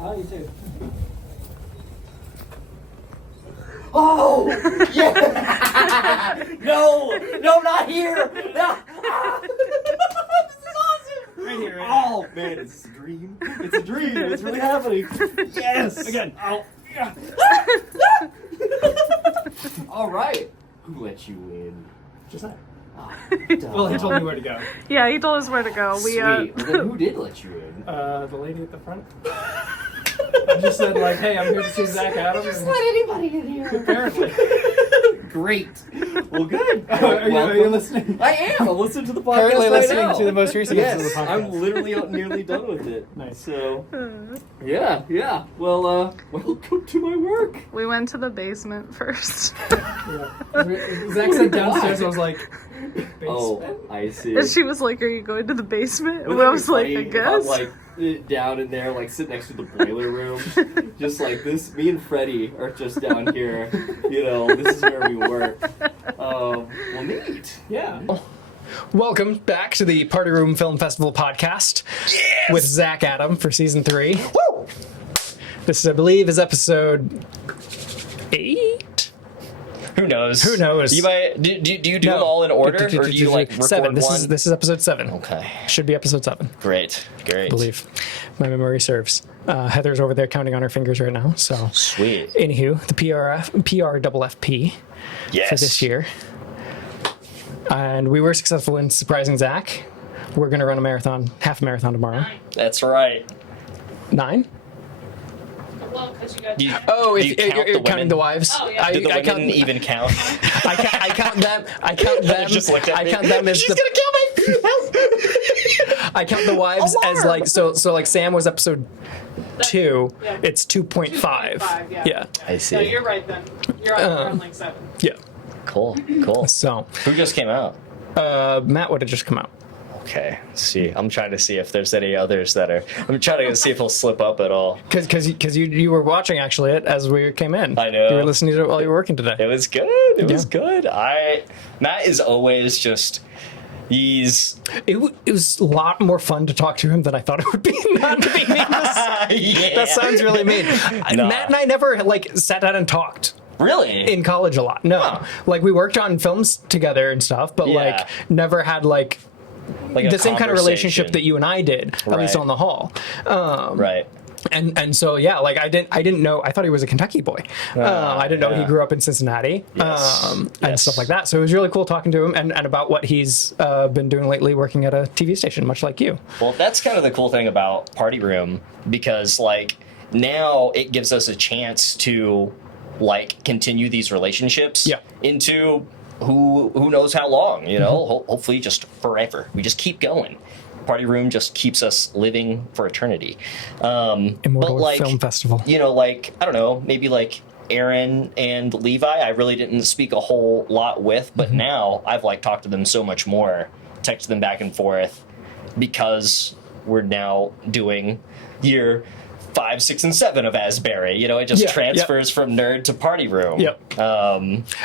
Oh, you too. Oh! Yeah! No, not here! No. This is awesome! Right here. Oh, man, it's a dream. It's a dream. It's really happening. Yes! Again. Oh. Yeah. All right. Who let you in? Just that. Duh. Well, he told me where to go. Yeah, he told us where to go. Sweet. Well, then who did let you in? The lady at the front. I just said, like, hey, I'm here to see Zach Adams. Just let anybody in here. Apparently. Great. Well, good. Are you listening? I am. I'm listening to the podcast Currently right listening now. to the most recent episode of Yes, the podcast. I'm literally nearly done with it. Nice. So, yeah. Well, welcome to my work. We went to the basement first. Yeah. Zach said downstairs, I was like, basement? Oh, I see. And she was like, are you going to the basement? And Wouldn't I it be was like, funny I if guess. I'm, like, down in there, like, sit next to the boiler room. Just like this, me and Freddie are just down here. You know, this is where we work. Well, neat. Yeah. Welcome back to the Party Room Film Festival podcast with Zach Adam for season 3. Woo! This, I believe, is episode 8? Who knows? Who knows? You might do you do them all in order, or do you like record 7. one? This is episode 7. Okay, Should be episode 7. great. I believe. My memory serves. Heather's over there counting on her fingers right now. So, Sweet. anywho, the PRFFP Yes. for this year. And we were successful in surprising Zach. We're going to run a marathon, half a marathon tomorrow. That's right. 9? Well, because you got Do you, Oh, do you count you're the counting women? the wives. Oh, yeah. Do the women count, even count? I count them. I count them. Just looked at I me. count them as She's the. gonna kill me. I count the wives as like so. So like Sam was episode 2. Yeah. It's 2.5. 5, yeah. Yeah. I see. No, you're right then. You're on like 7. Yeah. Cool. So Who just came out? Matt would have just come out. Okay. Let's see, I'm trying to see if there's any others that are. I'm trying to see if he'll slip up at all. Because you were watching actually it as we came in. I know. You were listening to it while you were working today. It was good. It was good. Matt is always just. He's. It was a lot more fun to talk to him than I thought it would be. Not to be mean. Yeah. That sounds really mean. Nah. Matt and I never like sat down and talked Really? in college a lot. No, Huh. like we worked on films together and stuff, but Yeah. like never had like Like the a same kind of relationship conversation. that you and I did, at least Right. on the hall. Right. And so yeah, like I didn't know. I thought he was a Kentucky boy. I didn't know he yeah. grew up in Cincinnati Yes. and Yes. stuff like that. So it was really cool talking to him and about what he's been doing lately, working at a TV station, much like you. Well, that's kind of the cool thing about Party Room, because like now it gives us a chance to like continue these relationships Yeah. into who knows how long, you know, hopefully just forever. We just keep going. Party Room just keeps us living for eternity. Immortal but like, Film Festival. you know, like, I don't know, maybe like Aaron and Levi, I really didn't speak a whole lot with, but now I've like talked to them so much more, texted them back and forth, because we're now doing year 5, 6, and 7 of Asbury. You know, it just Yeah, transfers from nerd to Party Room. Yep.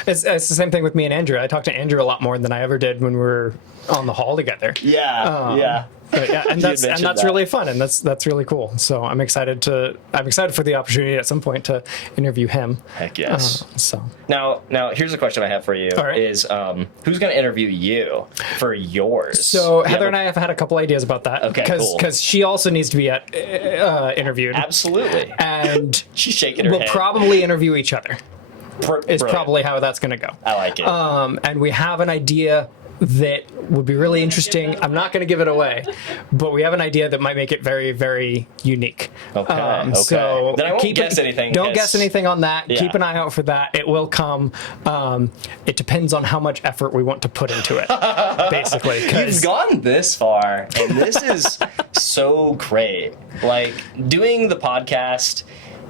It's the same thing with me and Andrew. I talked to Andrew a lot more than I ever did when we were on the hall together. Yeah, yeah. But yeah, and You that's mentioned that. really fun, and that's really cool. So I'm excited for the opportunity at some point to interview him. Heck yes. So Now, here's a question I have for you: All right. is who's going to interview you for yours? So You Heather have and I have had a couple ideas about that. Okay, cool. Because she also needs to be interviewed, absolutely. and She's shaking her we'll head. probably interview each other. Is Brilliant. probably how that's going to go. I like it. And we have an idea that would be really interesting. I'm not going to give it away, but we have an idea that might make it very, very unique. Okay, okay. So Then I won't guess anything, Don't 'cause- guess anything on that. Yeah. Keep an eye out for that. It will come. It depends on how much effort we want to put into it, basically. 'cause- You've gone this far, and this is so great. Like, doing the podcast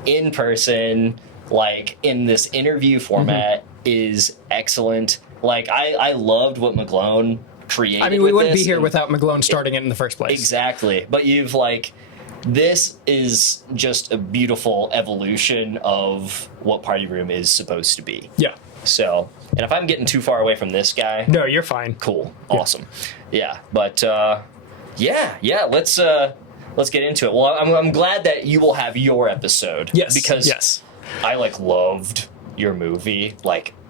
in person, like, in this interview format is excellent. Like, I loved what McGlone created. I mean, we with wouldn't be this, here and- without McGlone starting it in the first place. Exactly. But you've, like, this is just a beautiful evolution of what Party Room is supposed to be. Yeah. So, and if I'm getting too far away from this guy, No, you're fine. cool, awesome, yeah. But yeah, let's let's get into it. Well, I'm glad that you will have your episode. Yes. Because yes. I loved your movie.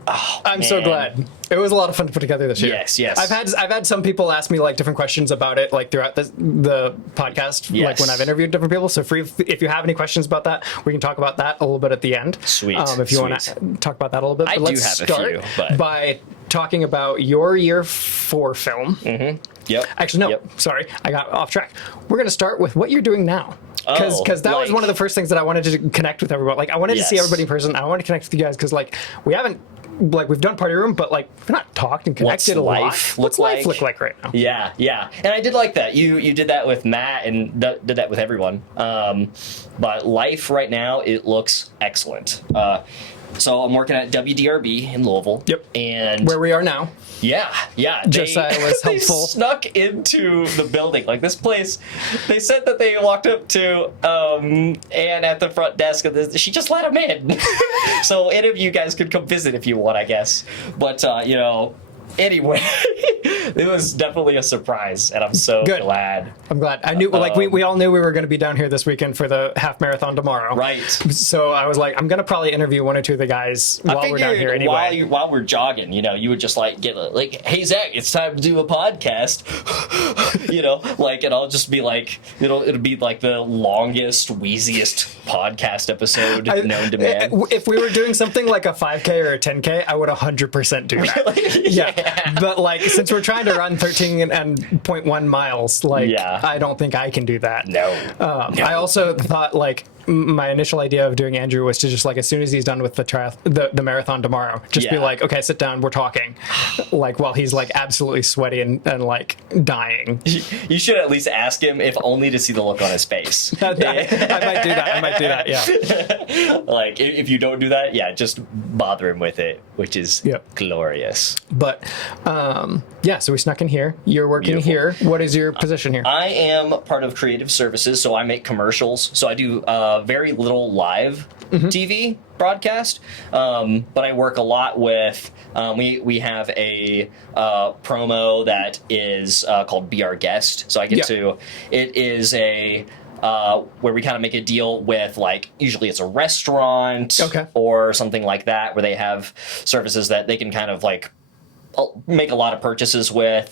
Oh, I'm so glad. It was a lot of fun to put together this year. Yes, yes. I've had some people ask me different questions about it throughout the podcast, Yes. when I've interviewed different people. So if you have any questions about that, we can talk about that a little bit at the end. Sweet. If you want to talk about that a little bit. I But do let's have a start few, but- by talking about your year 4 film. Yep. Actually, no. Yep. Sorry, I got off track. We're going to start with what you're doing now. Oh, Because that was one of the first things that I wanted to connect with everyone. I wanted to see Yes. everybody in person. I wanted to connect with you guys because we haven't we've done Party Room, but we've not talked and connected a lot. What's life look like right now? Yeah. And I did like that. You did that with Matt and did that with everyone. But life right now, it looks excellent. So I'm working at WDRB in Louisville. Yep. And Where we are now. yeah. Josiah was they helpful. snuck into the building. This place, they said that they walked up to Anne at the front desk, and she just let them in. So any of you guys could come visit if you want, I guess. But, anyway, it was definitely a surprise, and I'm so Good. glad. I'm glad. I knew, we all knew we were going to be down here this weekend for the half marathon tomorrow. Right. So I was I'm going to probably interview one or two of the guys I while we're down here figured anyway. while we're jogging, you would just get hey Zach, it's time to do a podcast, and I'll just be it'll be the longest, wheeziest podcast episode known to man. If we were doing something like a 5K or a 10K, I would 100% do that. Yeah. But since we're trying to run 13.1 miles, I don't think I can do that. No. I also thought my initial idea of doing Andrew was to just as soon as he's done with the marathon tomorrow, just be Yeah. okay, sit down, we're talking, while he's absolutely sweaty and dying. You should at least ask him, if only to see the look on his face. I might do that. Yeah. If you don't do that, just bother him with it, which is Yep. glorious. But so we snuck in here. You're working Beautiful. here. What is your position here? I am part of creative services, so I make commercials. So I do very little live TV broadcast, but I work a lot with. We have a promo that is called Be Our Guest. So I get to. It is a. Where we kind of make a deal with usually it's a restaurant or something like that, where they have services that they can kind of make a lot of purchases with,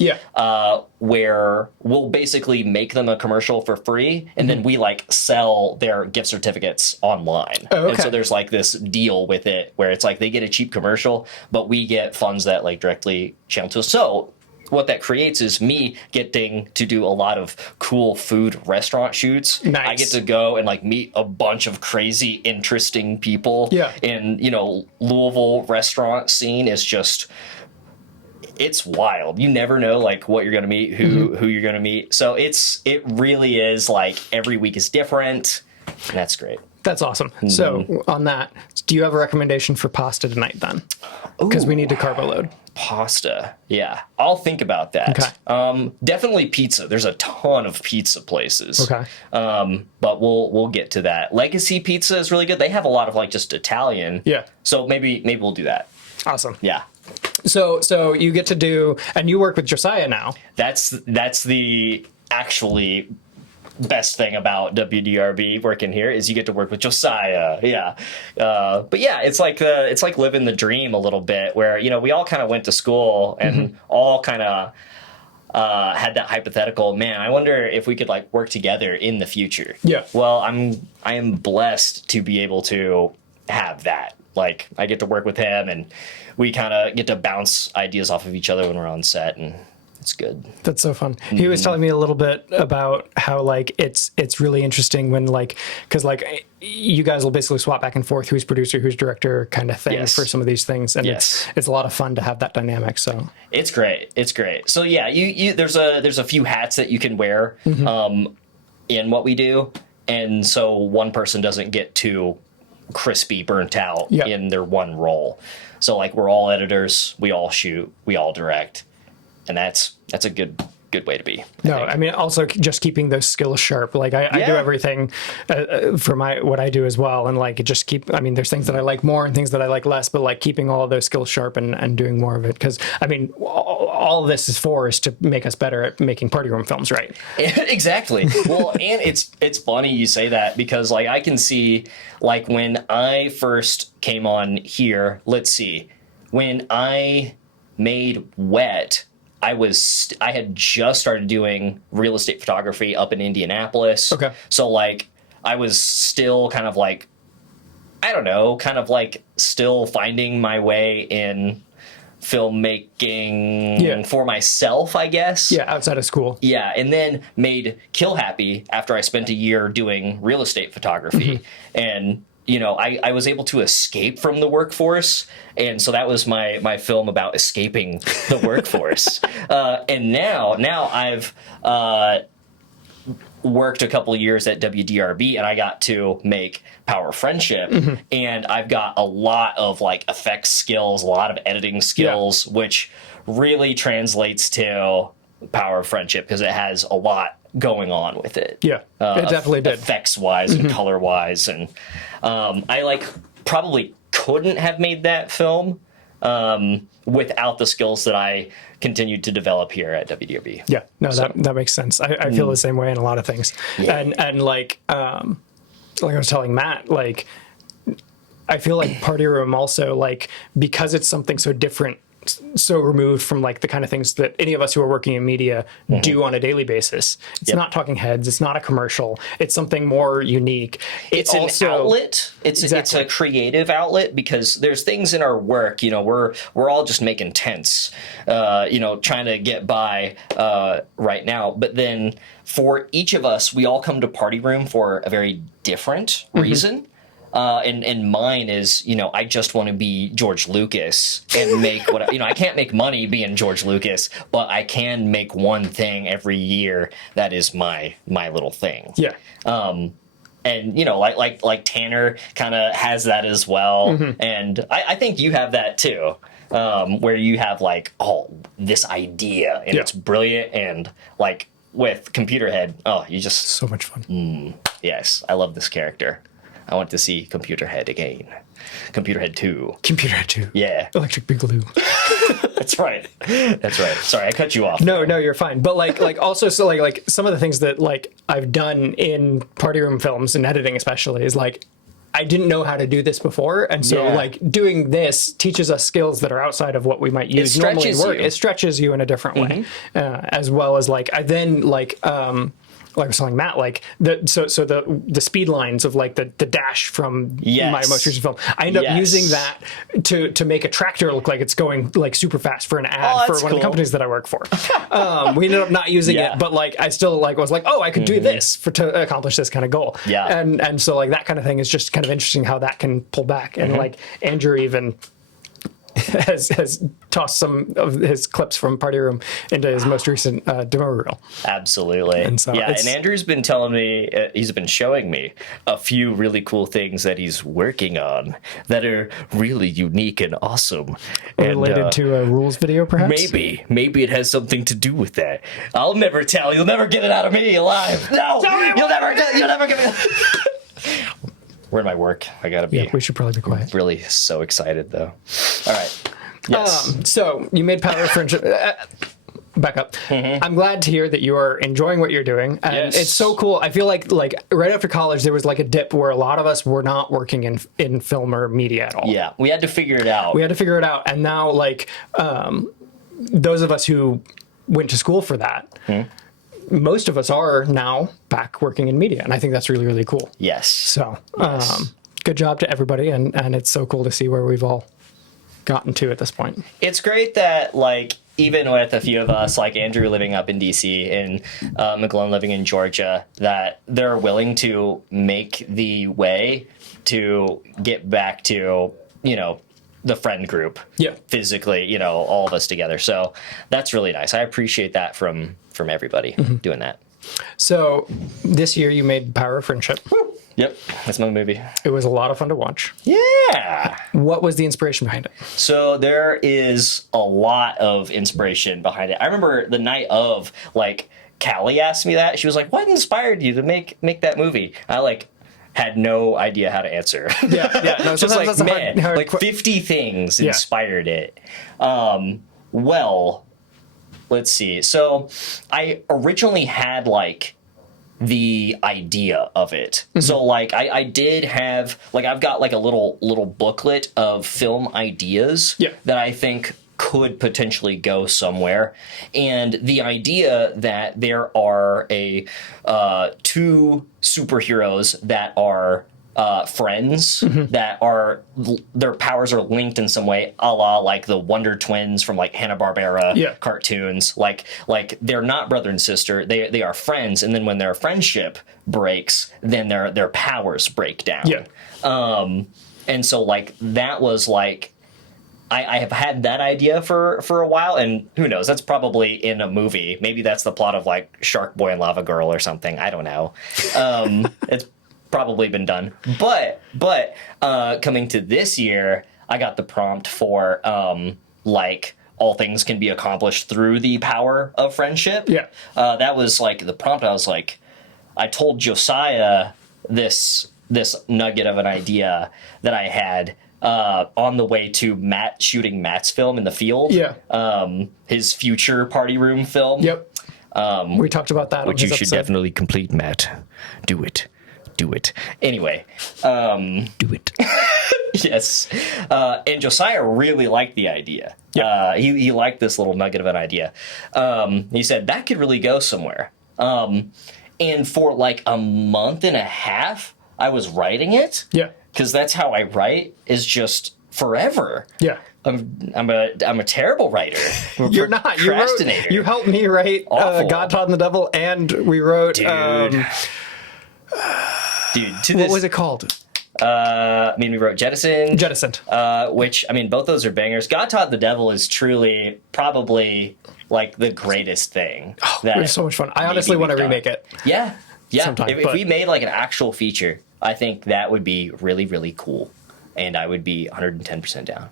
where we'll basically make them a commercial for free, and then we sell their gift certificates online. Oh, okay. And so there's this deal with it where it's they get a cheap commercial, but we get funds that directly channel to us. So what that creates is me getting to do a lot of cool food restaurant shoots. Nice. I get to go and meet a bunch of crazy, interesting people. Yeah. And Louisville restaurant scene is just, it's wild. You never know what you're gonna meet, who you're gonna meet. So it really is every week is different, and that's great. That's awesome. So on that, do you have a recommendation for pasta tonight then? Because we need to carbo load. Pasta, yeah. I'll think about that. Okay. Definitely pizza. There's a ton of pizza places. Okay. But we'll get to that. Legacy Pizza is really good. They have a lot of just Italian. Yeah. So maybe we'll do that. Awesome. Yeah. So you get to do, and you work with Josiah now. That's the actually best thing about WDRB working here is you get to work with Josiah. Yeah. But yeah, it's like living the dream a little bit, where we all kind of went to school and all kind of had that hypothetical, man, I wonder if we could work together in the future. Yeah. Well, I am blessed to be able to have that. I get to work with him, and we kind of get to bounce ideas off of each other when we're on set, and it's good. That's so fun. He was telling me a little bit about how it's really interesting when because you guys will basically swap back and forth who's producer, who's director kind of thing for some of these things, and it's a lot of fun to have that dynamic. So it's great. So yeah, you there's a few hats that you can wear in what we do, and so one person doesn't get too crispy, burnt out in their one role. So we're all editors, we all shoot, we all direct. And that's a good good way to be. No, think. I mean, also just keeping those skills sharp. Like I do Yeah. everything for what I do as well. And like, just keep, I mean, there's things that I like more and things that I like less, but like keeping all of those skills sharp and doing more of it. Cause I mean, all this is to make us better at making party room films, right? Exactly. Well, and it's funny you say that, because like I can see, like when I first came on here, let's see, when I made Wet, I had just started doing real estate photography up in Indianapolis. Okay. So like I was still kind of like, I don't know, kind of like still finding my way in filmmaking for myself, I guess. Yeah, outside of school. Yeah, and then made Kill Happy after I spent a year doing real estate photography. And, you know, I was able to escape from the workforce. And so that was my film about escaping the workforce. And now I've worked a couple of years at WDRB, and I got to make Power of Friendship. And I've got a lot of like effects skills, a lot of editing skills, which really translates to Power of Friendship because it has a lot going on with it. Yeah, it definitely did. Effects wise and color wise. And I like probably couldn't have made that film without the skills that I continued to develop here at WDRB. Yeah, no, that makes sense. I feel the same way in a lot of things. Yeah. And like I was telling Matt, like I feel like Party Room also, like, because it's something so different, so removed from like the kind of things that any of us who are working in media do on a daily basis. It's not talking heads. It's not a commercial. It's something more unique. It's also an outlet. It's a creative outlet, because there's things in our work, you know, we're all just making tents, you know, trying to get by right now. But then for each of us, we all come to Party Room for a very different reason. And mine is, you know, I just want to be George Lucas and make what, you know, I can't make money being George Lucas, but I can make one thing every year that is my little thing. Yeah. And you know, like Tanner kind of has that as well, and I think you have that too, where you have like, oh, this idea and it's brilliant, and like with Computerhead, oh, you just So much fun. yes, I love this character. I want to see Computerhead again. Computerhead 2. Computerhead 2. Yeah. Electric Boogaloo. That's right. That's right. Sorry, I cut you off. No, you're fine. But like also, so like some of the things that like I've done in Party Room films and editing especially is like, I didn't know how to do this before. And so like doing this teaches us skills that are outside of what we might use normally in work. It stretches you in a different way. As well as like, I then like I was telling Matt, like the speed lines of like the dash from my most recent film, I end up using that to make a tractor look like it's going like super fast for an ad for one of the companies that I work for. We ended up not using it, but like I still like was like, oh, I could do this to accomplish this kind of goal. Yeah. And so like that kind of thing is just kind of interesting how that can pull back. And like Andrew even has tossed some of his clips from Party Room into his most recent demo reel. Absolutely. And so and Andrew's been telling me, he's been showing me a few really cool things that he's working on that are really unique and awesome. Related to a rules video, perhaps? Maybe it has something to do with that. I'll never tell. You'll never get it out of me alive. No, you'll never get me. We're in my work. I gotta be. Yeah, we should probably be quiet. Really so excited though. All right. Yes. So you made Power of Friendship. Back up. I'm glad to hear that you are enjoying what you're doing. And it's so cool. I feel like right after college, there was like a dip where a lot of us were not working in film or media at all. Yeah, we had to figure it out. And now like those of us who went to school for that, most of us are now back working in media, and I think that's really, really cool. Yes. So, good job to everybody, and it's so cool to see where we've all gotten to at this point. It's great that, like, even with a few of us, like Andrew living up in DC and McGlone living in Georgia, that they're willing to make the way to get back to, you know, the friend group physically, you know, all of us together. So that's really nice. I appreciate that from everybody doing that. So this year you made Power of Friendship. Yep, that's my movie. It was a lot of fun to watch. Yeah. What was the inspiration behind it? So there is a lot of inspiration behind it. I remember the night of, like, Callie asked me that. She was like, "What inspired you to make that movie?" I had no idea how to answer. Yeah. No, Just sometimes like, that's a man, hard like 50 things Yeah. inspired it. Well, let's see. So I originally had like the idea of it. So like I did have like I've got like a little booklet of film ideas that I think could potentially go somewhere. And the idea that there are two superheroes that are friends that are their powers are linked in some way, a la like the Wonder Twins from like Hanna-Barbera cartoons. Like they're not brother and sister, they are friends, and then when their friendship breaks, then their powers break down. And so like that was like I have had that idea for a while, and who knows, that's probably in a movie. Maybe that's the plot of like Shark Boy and Lava Girl or something. I don't know. It's probably been done. But coming to this year, I got the prompt for like all things can be accomplished through the power of friendship. That was like the prompt. I was like, I told Josiah this nugget of an idea that I had on the way to Matt shooting Matt's film in the field. His future party room film. We talked about that. Which on his you should episode. definitely complete, Matt. Do it. Anyway, do it. Yes. And Josiah really liked the idea. He liked this little nugget of an idea. He said that could really go somewhere. And for like a month and a half, I was writing it. Because that's how I write, is just forever. I'm a terrible writer. You're not. Procrastinator. You helped me write God, Todd, and the Devil, and we wrote. Dude, what was it called? we wrote Jettisoned. Which, both those are bangers. God, Todd, and the Devil is truly probably like the greatest thing. It was so much fun. I honestly want to remake it. Yeah. Sometime, if we made like an actual feature, I think that would be really, really cool. And I would be 110% down.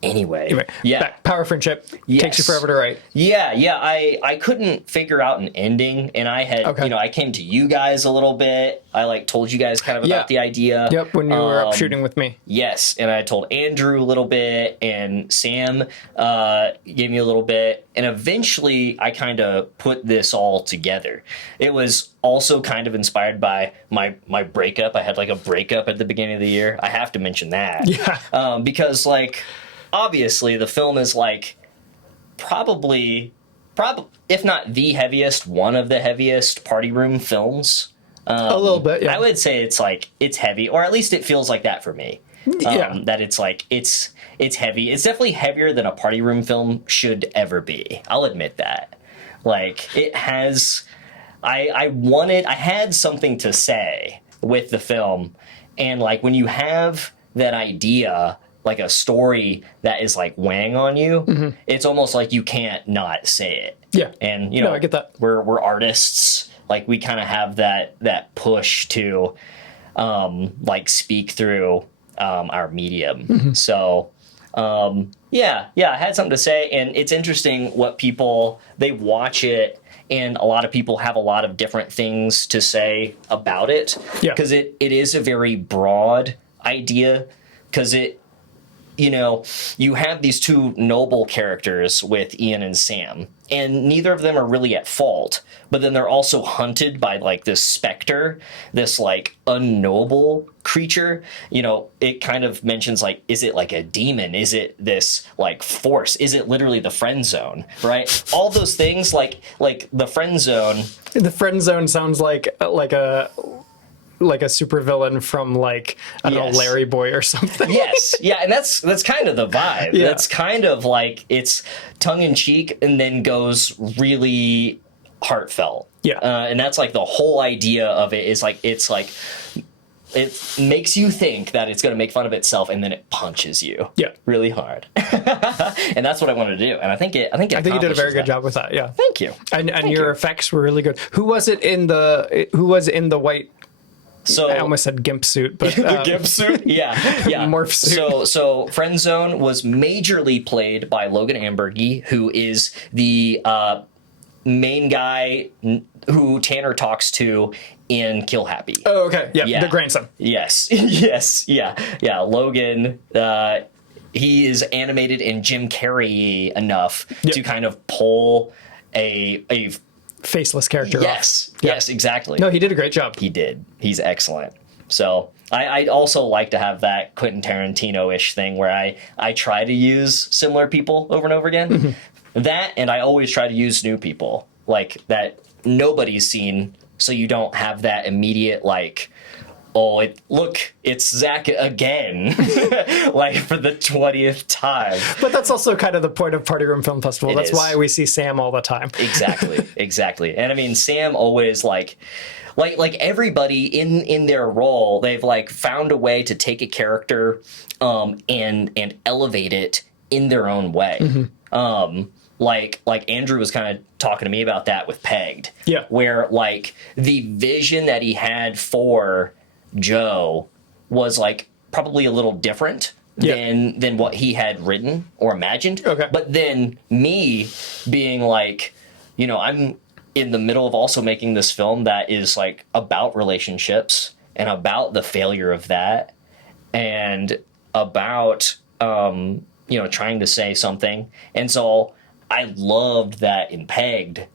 Anyway, back, Power of Friendship takes you forever to write. I couldn't figure out an ending, and I had I came to you guys a little bit. I like told you guys kind of about the idea. When you were up shooting with me. Yes, and I told Andrew a little bit, and Sam gave me a little bit, and eventually I kind of put this all together. It was also kind of inspired by my breakup. I had like a breakup at the beginning of the year. I have to mention that. Because like obviously the film is like probably if not the heaviest, one of the heaviest party room films. A little bit, I would say it's heavy, or at least it feels like that for me. That it's like it's heavy. It's definitely heavier than a party room film should ever be. I'll admit that. Like it has I had something to say with the film, and like when you have that idea, like a story that is like weighing on you, it's almost like you can't not say it. And I get that. We're artists, like we kind of have that push to like speak through our medium. So I had something to say, and it's interesting what people, they watch it, and a lot of people have a lot of different things to say about it, because it is a very broad idea, because you have these two noble characters with Ian and Sam, and neither of them are really at fault, but then they're also hunted by like this specter, this like unknowable creature. It kind of mentions like, is it like a demon? Is it this like force? Is it literally the friend zone, right? All those things, like the friend zone. The friend zone sounds like a supervillain from like I don't know, Larry Boy or something. And that's kind of the vibe. That's kind of like it's tongue in cheek and then goes really heartfelt. And that's like the whole idea of it is like it's like it makes you think that it's going to make fun of itself, and then it punches you really hard. And that's what I wanted to do, and I think you did a very good job with that. Yeah, thank you. And your effects were really good. Who was in the white? So I almost said gimp suit, but the gimp suit, yeah, morph suit. So Friend Zone was majorly played by Logan Ambergy, who is the main guy who Tanner talks to in Kill Happy. Oh, okay, yeah, the grandson. Yes, yeah. Logan. He is animated in Jim Carrey enough to kind of pull a faceless character off. Yes, exactly. No, he did a great job. He did. He's excellent. So I also like to have that Quentin Tarantino-ish thing where I try to use similar people over and over again. Mm-hmm. That, and I always try to use new people like that nobody's seen, so you don't have that immediate like, oh, it's Zach again, like for the 20th time. But that's also kind of the point of Party Room Film Festival. That's why we see Sam all the time. Exactly. And I mean, Sam always like everybody in their role, they've like found a way to take a character and elevate it in their own way. Mm-hmm. Like Andrew was kind of talking to me about that with Pegged. Yeah. Where like the vision that he had for Joe was like probably a little different than what he had written or imagined. Okay. But then me being like, I'm in the middle of also making this film that is like about relationships and about the failure of that and about trying to say something. And so I loved that in Pegged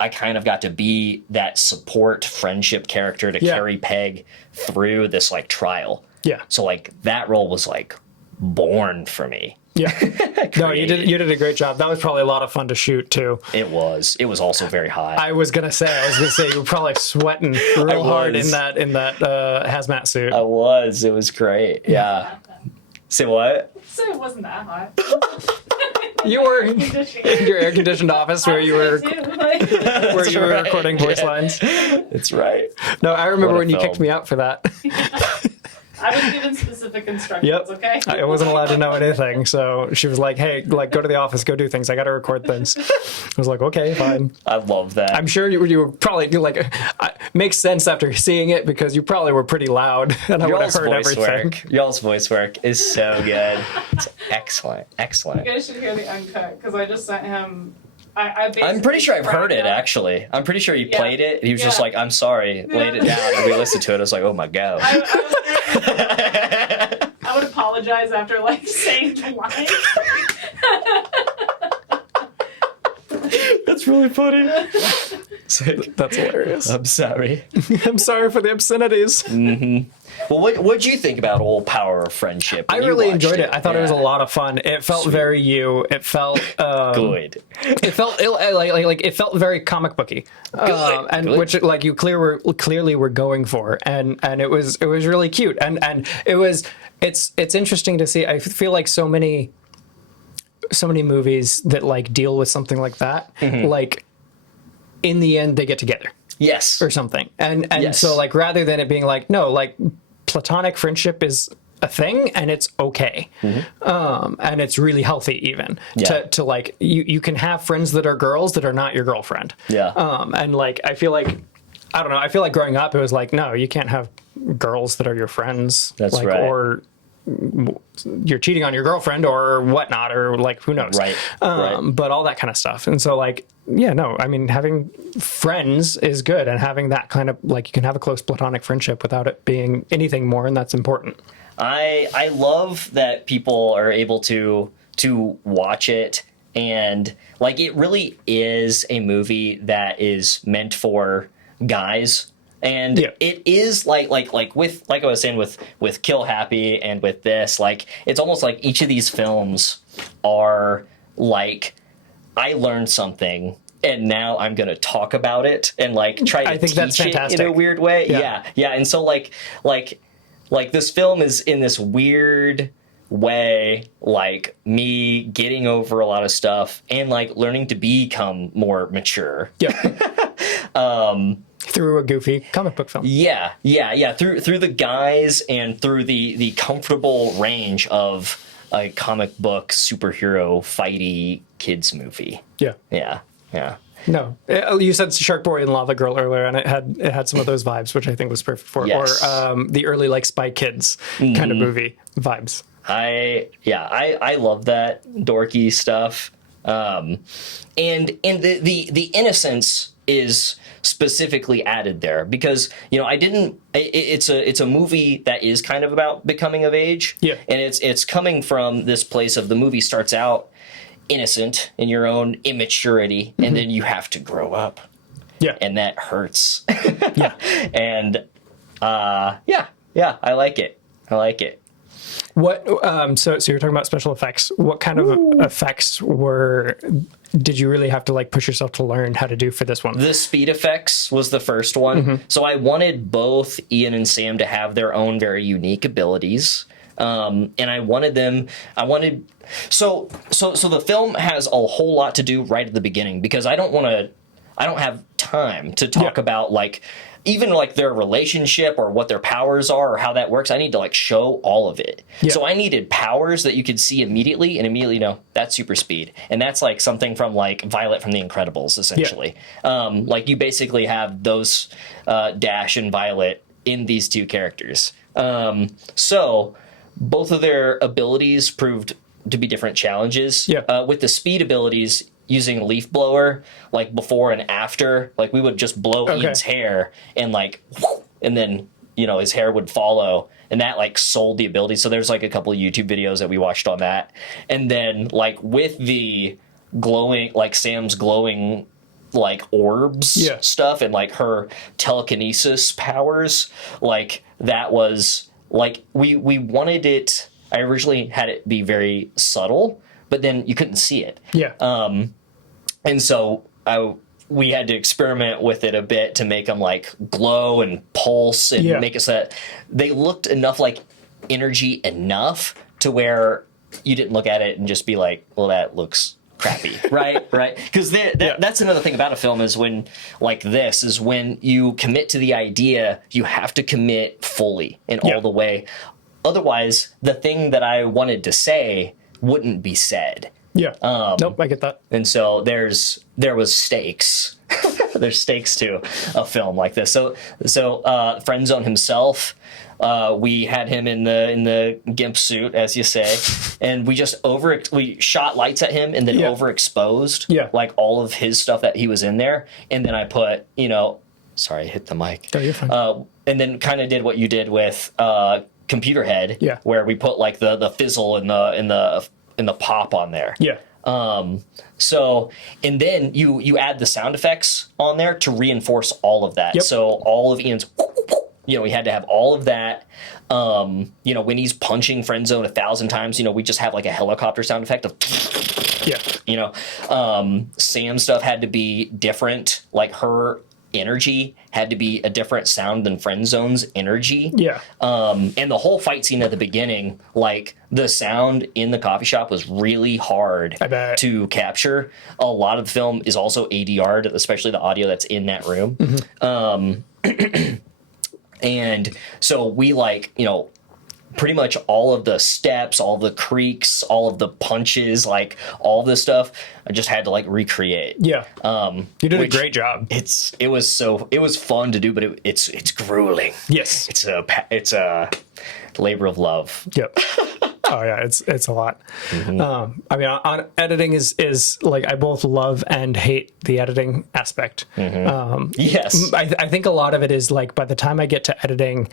I kind of got to be that support friendship character to carry Peg through this like trial. Yeah. So like that role was like born for me. Yeah. No, you did a great job. That was probably a lot of fun to shoot too. It was. It was also very hot. I was gonna say you were probably sweating real hard in that hazmat suit. I was. It was great. Yeah. Say what? So it wasn't that hot. You were in your air-conditioned office where you were recording voice lines. That's right. No, I remember when you kicked me out for that. I was given specific instructions, okay? I wasn't allowed to know anything, so she was like, hey, like, go to the office, go do things. I got to record things. I was like, okay, fine. I love that. I'm sure you were probably, like, makes sense after seeing it because you probably were pretty loud, and I would have heard everything. Y'all's voice work is so good. It's excellent. Excellent. You guys should hear the uncut, because I just sent him... I'm pretty sure I've heard it, actually. I'm pretty sure he played it. He was just like, I'm sorry, laid it down, and we listened to it. I was like, oh my God. I would apologize after, like, saying the line. That's really funny. That's hilarious. I'm sorry. I'm sorry for the obscenities. Mm-hmm. Well, what'd you think about Old Power of Friendship? I really enjoyed it. I thought it was a lot of fun. It felt very you. It felt good. It felt like it felt very comic booky, and which like you clearly were going for, and it was really cute, and it's interesting to see. I feel like so many movies that like deal with something like that, like in the end they get together. Yes. Or something. And so like rather than it being like, no, like platonic friendship is a thing and it's okay. And it's really healthy even to like you can have friends that are girls that are not your girlfriend. Yeah. And like I feel like growing up it was like, no, you can't have girls that are your friends. That's like, right. Or you're cheating on your girlfriend or whatnot, or like who knows, right. But all that kind of stuff. And so like I mean having friends is good, and having that kind of like you can have a close platonic friendship without it being anything more, and that's important. I love that people are able to watch it, and like it really is a movie that is meant for guys. And it is like with like I was saying with Kill Happy and with this, like it's almost like each of these films are like I learned something and now I'm gonna talk about it and like try to teach that's fantastic. It in a weird way. Yeah. And so like this film is in this weird way like me getting over a lot of stuff and like learning to become more mature. through a goofy comic book film. Yeah. Through the guys and through the comfortable range of a comic book superhero fighty kids movie. Yeah. Yeah. No, you said Shark Boy and Lava Girl earlier, and it had some of those vibes, which I think was perfect for it. Yes. Or the early like Spy Kids kind of movie vibes. I love that dorky stuff. And the innocence is specifically added there because it's a movie that is kind of about becoming of age. Yeah. And it's coming from this place of the movie starts out innocent in your own immaturity, and then you have to grow up. Yeah. And that hurts. Yeah. And I like it. What? So you're talking about special effects. What kind of effects did you really have to like push yourself to learn how to do for this one? The speed effects was the first one. So I wanted both Ian and Sam to have their own very unique abilities. And so the film has a whole lot to do right at the beginning because I don't have time to talk about like even like their relationship or what their powers are or how that works. I need to like show all of it. Yeah. So I needed powers that you could see immediately and immediately know that's super speed. And that's like something from like Violet from The Incredibles, essentially. Like you basically have those Dash and Violet in these two characters. So both of their abilities proved to be different challenges. Yeah. With the speed abilities, using leaf blower, like before and after, like we would just blow Ian's hair and like, and then, his hair would follow and that like sold the ability. So there's like a couple of YouTube videos that we watched on that. And then like with the glowing, like Sam's glowing like orbs stuff and like her telekinesis powers, like that was like, we wanted it, I originally had it be very subtle, but then you couldn't see it. Yeah. And so we had to experiment with it a bit to make them like glow and pulse and make it so that they looked enough like energy enough to where you didn't look at it and just be like, well, that looks crappy, right? Because that's another thing about a film is when like this is when you commit to the idea, you have to commit fully and all the way. Otherwise, the thing that I wanted to say wouldn't be said. Yeah. Nope, I get that. And so there was stakes. There's stakes to a film like this. So Friendzone himself, we had him in the gimp suit, as you say, and we just we shot lights at him and then overexposed like all of his stuff that he was in there. And then I put, sorry, I hit the mic. Oh, you're fine. And then kind of did what you did with Computer Head, where we put like the fizzle and the pop on there. Yeah. So, and then you add the sound effects on there to reinforce all of that. Yep. So all of Ian's, we had to have all of that. When he's punching Friendzone 1,000 times, we just have like a helicopter sound effect of, Sam's stuff had to be different. Like her energy had to be a different sound than Friendzone's energy. Yeah. And the whole fight scene at the beginning, like the sound in the coffee shop was really hard to capture. A lot of the film is also ADR'd, especially the audio that's in that room. And so we pretty much all of the steps, all the creaks, all of the punches, like all this stuff, I just had to like recreate. Yeah. You did a great job. It was fun to do, but it's grueling. Yes. It's a labor of love. Yep. Oh yeah, it's a lot. I mean, on editing is like I both love and hate the editing aspect. Yes. I think a lot of it is like by the time I get to editing,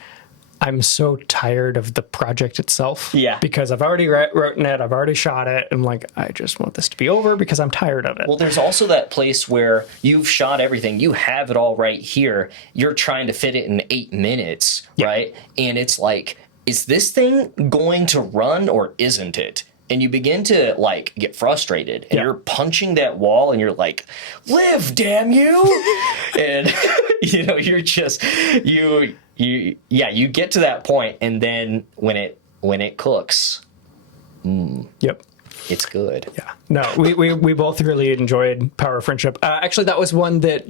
I'm so tired of the project itself. Yeah. Because I've already written it, I've already shot it. I'm like, I just want this to be over because I'm tired of it. Well, there's also that place where you've shot everything. You have it all right here. You're trying to fit it in 8 minutes, right? And it's like, is this thing going to run or isn't it? And you begin to like get frustrated and you're punching that wall and you're like, live, damn you. And you're just, you get to that point, and then when it cooks, it's good. Yeah. No, we both really enjoyed Power of Friendship. Actually, that was one that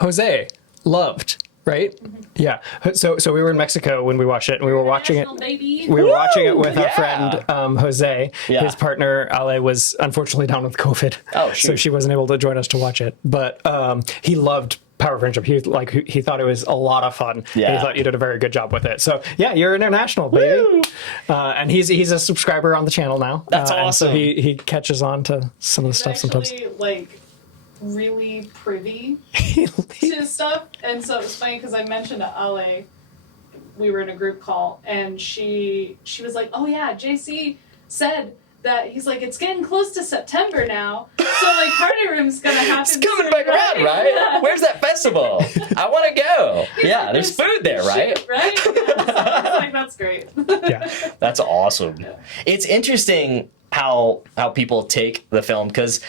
Jose loved. Right? Yeah. So we were in Mexico when we watched it, and we were watching it. International, baby. We were watching it with our Yeah. friend Jose. Yeah. His partner Ale was unfortunately down with COVID, Oh, so shoot. she wasn't able to join us to watch it. But he loved Power of Friendship. He thought it was a lot of fun. And Yeah. he thought you did a very good job with it. So yeah, you're international, baby. And he's a subscriber on the channel now. That's And so awesome. he catches on to some of the He's stuff sometimes. actually, like, really privy to stuff. And so it was funny because I mentioned to Ale, we were in a group call, and she was like, oh yeah, JC said that, he's like, it's getting close to September now, so like Party Room's gonna happen. It's coming back around, right? Yeah. Where's that festival? I want to go. Yeah, there's food there, right? Shit, right? Yeah, so I was like, that's great. Yeah. That's awesome. It's interesting how people take the film, because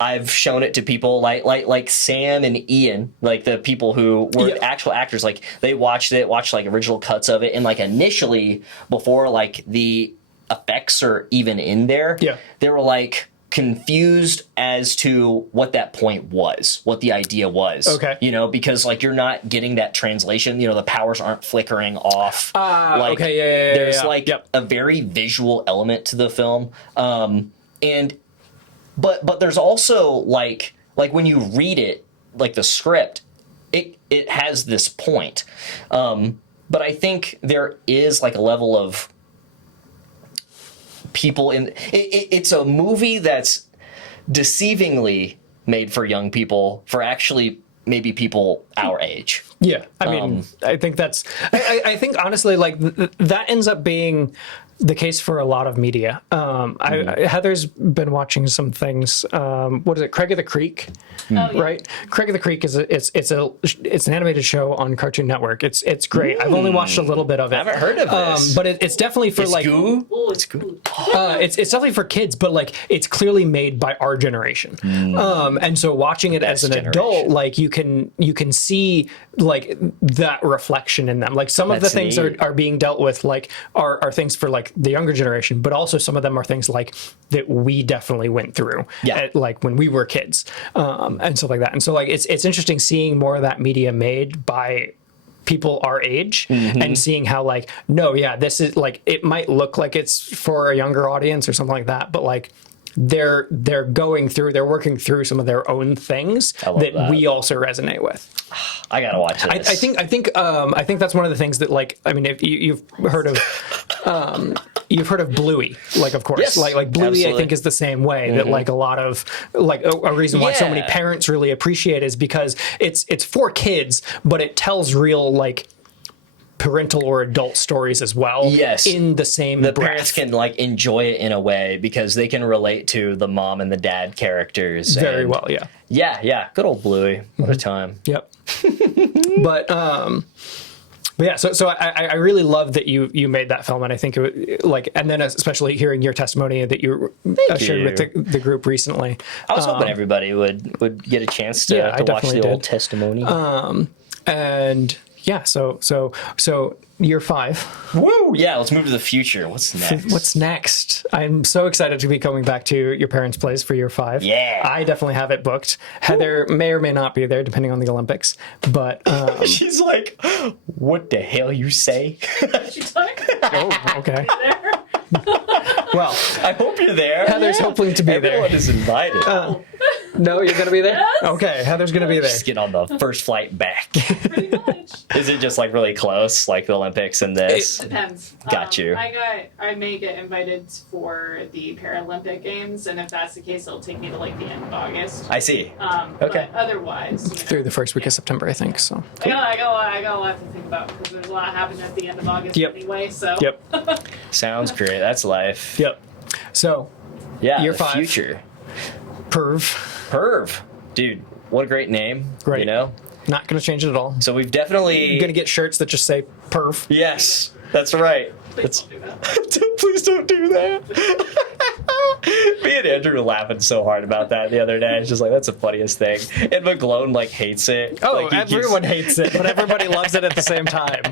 I've shown it to people like Sam and Ian, like the people who were Yeah. actual actors. Like they watched like original cuts of it, and like initially before like the effects are even in there, Yeah. they were like confused as to what that point was, what the idea was. Okay. You know, because like you're not getting that translation. You know, the powers aren't flickering off. Like, okay, yeah, there's yeah. like Yep. a very visual element to the film, and but there's also like when you read it, like the script, it has this point, but I think there is like a level of people in it's a movie that's deceivingly made for young people, for actually maybe people our age. Yeah, I mean, I think that's. I think honestly, like that ends up being the case for a lot of media. Heather's been watching some things. What is it? Craig of the Creek, Oh, yeah. right? Craig of the Creek is it's an animated show on Cartoon Network. It's great. I've only watched a little bit of it. I haven't heard of this. But it's definitely for It's like. goo? Oh, it's good. It's definitely for kids, but like it's clearly made by our generation. And so watching it as an adult, generation. like you can see like that reflection in them. Like some of the That's things neat. are being dealt with like are things for like the younger generation, but also some of them are things like that we definitely went through Yeah. like when we were kids, and stuff like that. And so like it's interesting seeing more of that media made by people our age and seeing how like, no, yeah, this is like, it might look like it's for a younger audience or something like that, but like they're working through some of their own things love that that. we also resonate with. I gotta watch this. I think that's one of the things that like, I mean, if you've heard of Bluey, like of course, Yes, like Bluey, absolutely. I think is the same way that like a lot of like a reason why so many Yeah. parents really appreciate it is because it's for kids, but it tells real like parental or adult stories as well. Yes. in the same the breath. parents can like enjoy it in a way because they can relate to the mom and the dad characters very and- well, yeah. Yeah, good old Bluey. What a time. Yep. but yeah, so I really love that you made that film, and I think it was, like, and then especially hearing your testimony that you shared you. with the group recently. I was hoping everybody would get a chance to, Yeah, I to watch definitely the old did. testimony. And yeah, so year 5. Woo! Yeah, let's move to the future. What's next? What's next? I'm so excited to be coming back to your parents' place for year 5. Yeah. I definitely have it booked. Heather may or may not be there, depending on the Olympics. But She's like, what the hell you say? What you talking about oh, okay. there? Well, I hope you're there. Heather's hoping to be Everyone there. is invited. No, you're gonna be there. Yes. Okay, Heather's gonna be there. Just get on the first flight back. Pretty much. Is it just like really close, like the Olympics and this? Depends. Got you. I may get invited for the Paralympic Games, and if that's the case, it'll take me to like the end of August. I see. Okay. But otherwise, Through the first week of September, I think. So. I got a lot to think about because there's a lot happening at the end of August Yep. anyway. So. Yep. Sounds great. That's life. Yep. So, Yeah, Year the 5. future. Perv. Perv. Dude, what a great name. Right. You know? Not gonna change it at all. So we've definitely... You're gonna get shirts that just say perv. Yes, that's right. Please don't do that. Please don't do that. Me and Andrew were laughing so hard about that the other day. It's just like, that's the funniest thing. And McGlone, like, hates it. Oh, like, everyone hates it, but everybody loves it at the same time.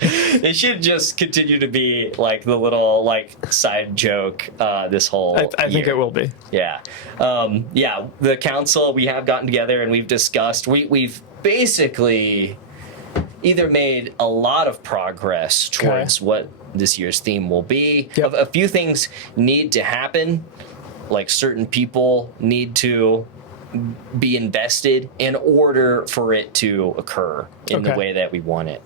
It should just continue to be, like, the little, like, side joke this whole I think year. it will be. Yeah. Yeah, the council, we have gotten together and we've discussed, we've basically either made a lot of progress towards what this year's theme will be. Yep. A few things need to happen, like certain people need to be invested in order for it to occur in the way that we want it.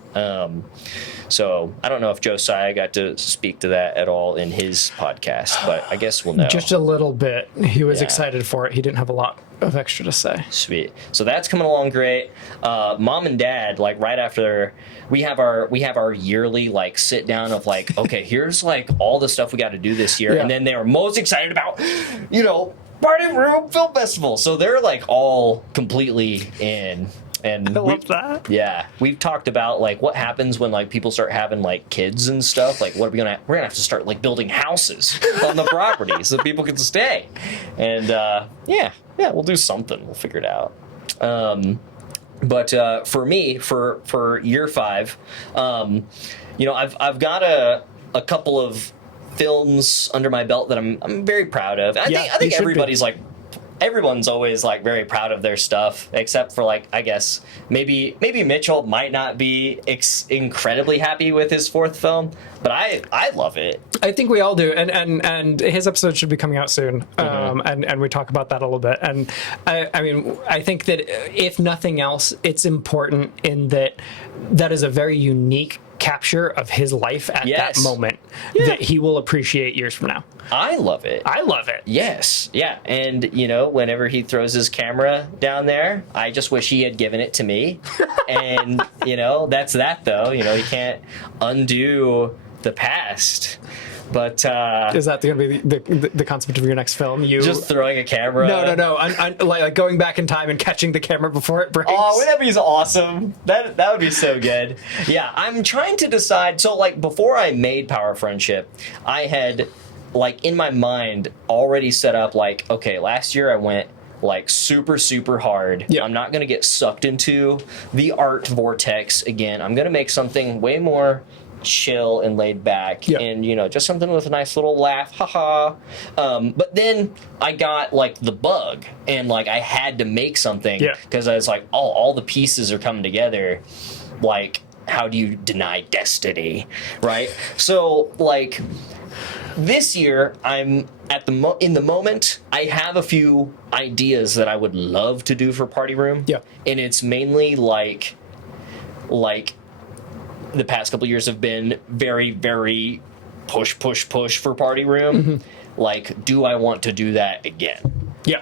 So I don't know if Josiah got to speak to that at all in his podcast, but I guess we'll know. Just a little bit. He was Yeah. excited for it. He didn't have a lot of extra to say. Sweet. So that's coming along great. Mom and Dad, like right after we have our yearly like sit down of like, okay, here's like all the stuff we got to do this year, Yeah. and then they are most excited about, Party Room Film Festival. So they're like all completely in. And I love that. Yeah, we've talked about like what happens when like people start having like kids and stuff. Like, we're gonna have to start like building houses on the property so people can stay. And yeah, we'll do something. We'll figure it out. But for me, for year 5, I've got a couple of films under my belt that I'm very proud of. I think everyone's always like very proud of their stuff, except for like, I guess maybe Mitchell might not be incredibly happy with his 4th film, but I love it. I think we all do, and his episode should be coming out soon, and we talk about that a little bit. And I mean, I think that if nothing else, it's important in that is a very unique capture of his life at that moment that he will appreciate years from now. I love it. I love it. Yes. Yeah. And, whenever he throws his camera down there, I just wish he had given it to me. And, that's that, though. You can't undo the past. But is that going to be the concept of your next film? You just throwing a camera? No. I'm like going back in time and catching the camera before it breaks. Oh, wouldn't that be awesome? That would be so good. Yeah, I'm trying to decide. So, like, before I made Power Friendship, I had, like, in my mind already set up, like, okay, last year I went like super, super hard. Yeah. I'm not going to get sucked into the art vortex again. I'm going to make something way more chill and laid back, and just something with a nice little laugh, haha. But then I got like the bug, and like I had to make something because I was like, oh, all the pieces are coming together. Like, how do you deny destiny, right? So like this year, I'm at in the moment. I have a few ideas that I would love to do for Party Room. Yeah, and it's mainly like. The past couple years have been very, very push for Party Room. Like, do I want to do that again? Yeah.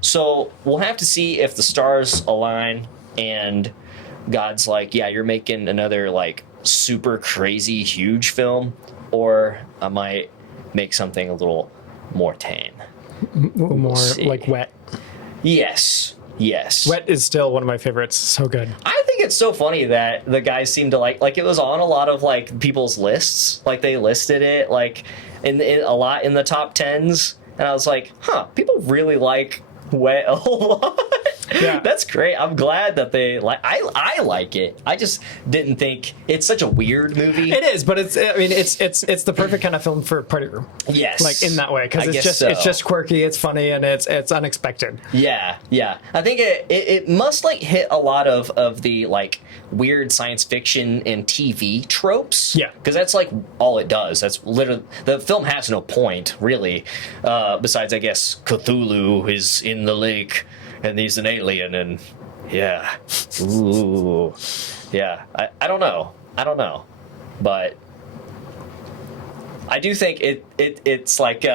So we'll have to see if the stars align and God's like, yeah, you're making another like super crazy huge film, or I might make something a little more tame. More like wet. Yes. Wet is still one of my favorites. So good. I think it's so funny that the guys seem to like it was on a lot of like people's lists. Like they listed it like in a lot in the top 10s, and I was like, people really like Wet a lot. Yeah, that's great. I'm glad that they like. I like it. I just didn't think it's such a weird movie. It is, but it's. I mean, it's the perfect kind of film for Party Room. Yes, like in that way, because it's just quirky, it's funny, and it's unexpected. Yeah. I think it must like hit a lot of the like weird science fiction and TV tropes. Yeah, because that's like all it does. That's literally the film has no point really, besides I guess Cthulhu is in the lake. And he's an alien, and yeah, ooh, yeah. I don't know, but I do think it's like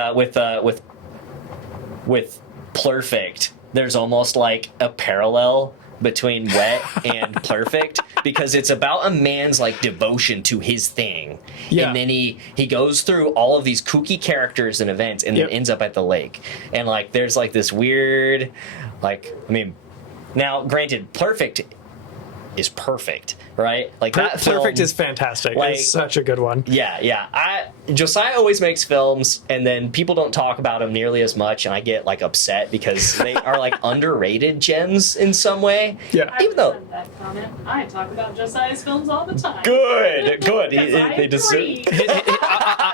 with Perfect. There's almost like a parallel between Wet and Perfect because it's about a man's like devotion to his thing. Yeah. And then he goes through all of these kooky characters and events and then ends up at the lake. And like there's like this weird like I mean now granted Perfect is perfect, right? Like that Perfect film, is fantastic. like- It's such a good one. yeah. Josiah always makes films, and then people don't talk about them nearly as much, and I get like upset because they are like underrated gems in some way. Yeah. I Even though- resent that comment. I talk about Josiah's films all the time. Good. Because I They deserve. agree.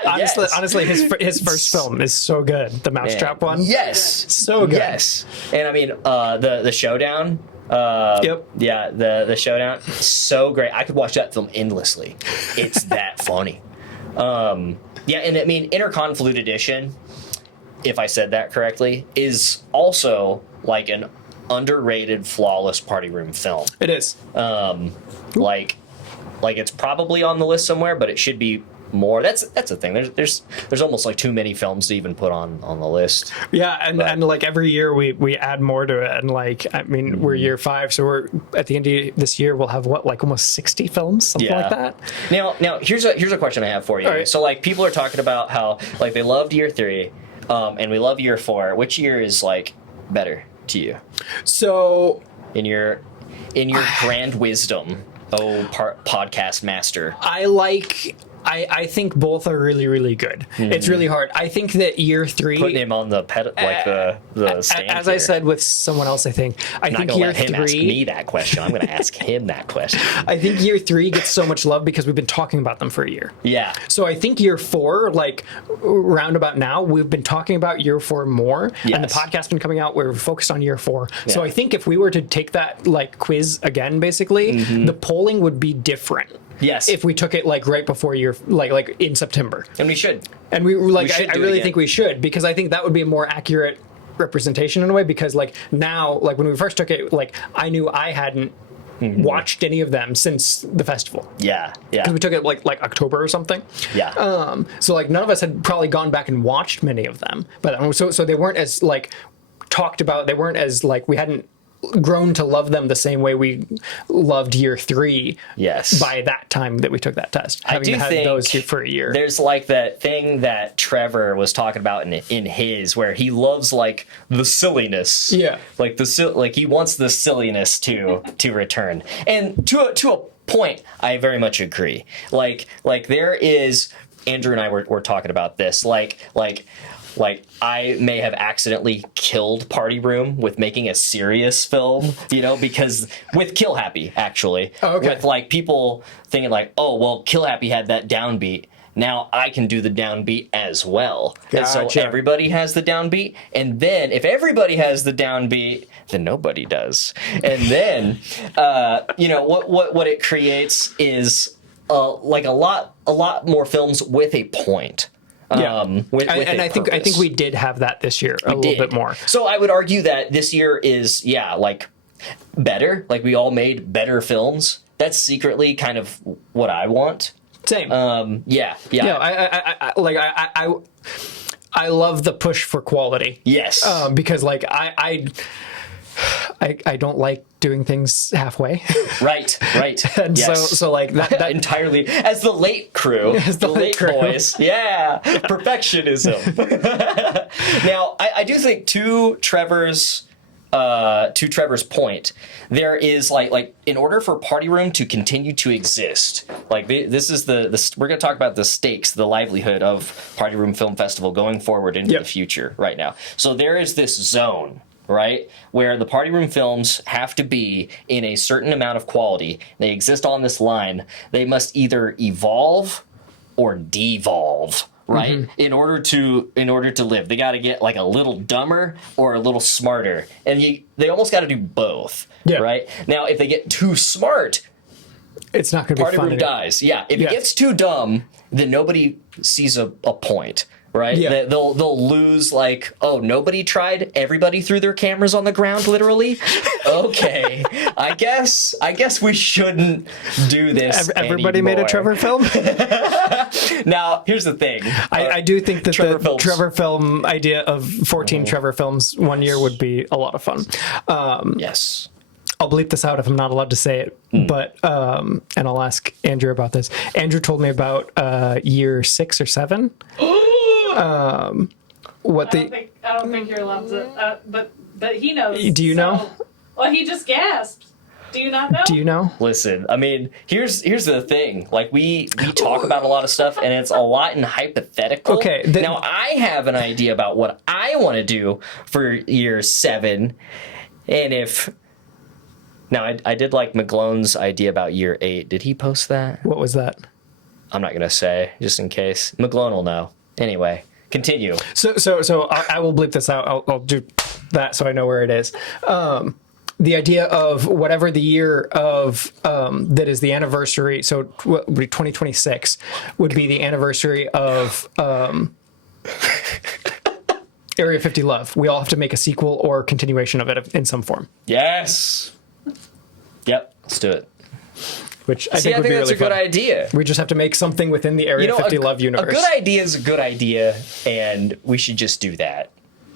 Honestly, Yes. honestly, his first film is so good. The Mousetrap one. Yes. So good. Yes. And I mean, the showdown. Yep. Yeah, the showdown, so great. I could watch that film endlessly. It's that funny. Yeah, and I mean, Interconvolute Edition, if I said that correctly, is also like an underrated, flawless party room film. It is. Like it's probably on the list somewhere, but it should be more. That's the thing. There's almost like too many films to even put on the list. Yeah, and like every year we add more to it, and like I mean we're year 5, so we're at the end of this year we'll have what, like almost 60 films, something like that. Now here's a question I have for you. All right. So like people are talking about how like they loved year 3, and we love year 4. Which year is like better to you So in your grand wisdom, podcast master? I think both are really, really good. It's really hard. I think that year 3, Putting him on the the stand. as I here. said with someone else, I think I'm not think gonna year let him 3. ask me that question. I'm gonna ask him that question. I think year 3 gets so much love because we've been talking about them for a year. Yeah. So I think year 4, like roundabout now, we've been talking about year 4 more, and the Yes. podcast's been coming out where we're focused on year 4. So Yeah. I think if we were to take that like quiz again, basically, the polling would be different. Yes. If we took it like right before year, like in September, And we should. and we like, We should I do it really again. think we should, because I think that would be a more accurate representation in a way. Because like now, like when we first took it, like I knew I hadn't watched any of them since the festival. Yeah. Yeah. Because we took it like October or something. Yeah. So like none of us had probably gone back and watched many of them, but so they weren't as like talked about. They weren't as like we hadn't grown to love them the same way we loved year 3. Yes. By that time that we took that test, I having do had think those for a year. There's like that thing that Trevor was talking about in his, where he loves like the silliness. Yeah. Like like he wants the silliness to return, and to a point, I very much agree. Like there is, Andrew and I were talking about this. Like I may have accidentally killed Party Room with making a serious film, because with Kill Happy, actually. Oh, okay. With like people thinking like, oh, well, Kill Happy had that downbeat. Now I can do the downbeat as well. And so Gotcha. everybody has the downbeat. And then if everybody has the downbeat, then nobody does. And then, what it creates is like a lot more films with a point. With and a I think purpose. we did have that this year a little did. bit more. So I would argue that this year is like better. Like we all made better films. That's secretly kind of what I want. Same. Yeah. Yeah, I love the push for quality. Yes. Because like I don't like doing things halfway. Right. And yes. so like that entirely as the late crew, As the late crew. boys. Yeah, perfectionism. Now, I do think to Trevor's point, there is like in order for Party Room to continue to exist, like this is the we're going to talk about the stakes, the livelihood of Party Room Film Festival going forward into Yep. the future right now. So there is this zone, right, where the Party Room films have to be in a certain amount of quality. They exist on this line. They must either evolve or devolve, right? In order to live, they got to get like a little dumber or a little smarter, and they almost got to do both, Yeah. right? Now, if they get too smart, it's not going to be Party fun. Room dies. Yeah, if Yes. it gets too dumb, then nobody sees a point. Right? Yeah. They'll lose like, oh, nobody tried. Everybody threw their cameras on the ground, literally. Okay, I guess we shouldn't do this. Everybody made a anymore. Trevor film. Now, here's the thing. I do think that Trevor the films. Trevor film idea of 14 Trevor films one year would be a lot of fun. Yes. I'll bleep this out if I'm not allowed to say it, but and I'll ask Andrew about this. Andrew told me about year 6 or 7. What I don't think you're allowed to, but he knows. Do you know? Well, he just gasped. Do you not know? Do you know? Listen, I mean, here's the thing. Like we talk about a lot of stuff, and it's a lot in hypothetical. Okay, now I have an idea about what I want to do for year 7, and if now I did like McGlone's idea about year 8. Did he post that? What was that? I'm not gonna say, just in case. McGlone will know. Anyway, continue. So I will bleep this out. I'll do that so I know where it is. The idea of whatever the year of that is the anniversary. So what would be 2026 would be the anniversary of Area 50 Love. We all have to make a sequel or continuation of it in some form. Yes. Yep. Let's do it. Which I See, think would be that's really a good fun. idea. We just have to make something within the Area 50 Love universe. A good idea is a good idea, and we should just do that.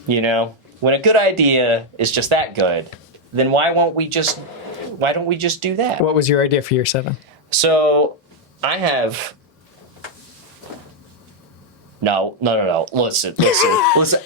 You know, when a good idea is just that good, then why don't we just do that? What was your idea for year 7? So I have no. Listen.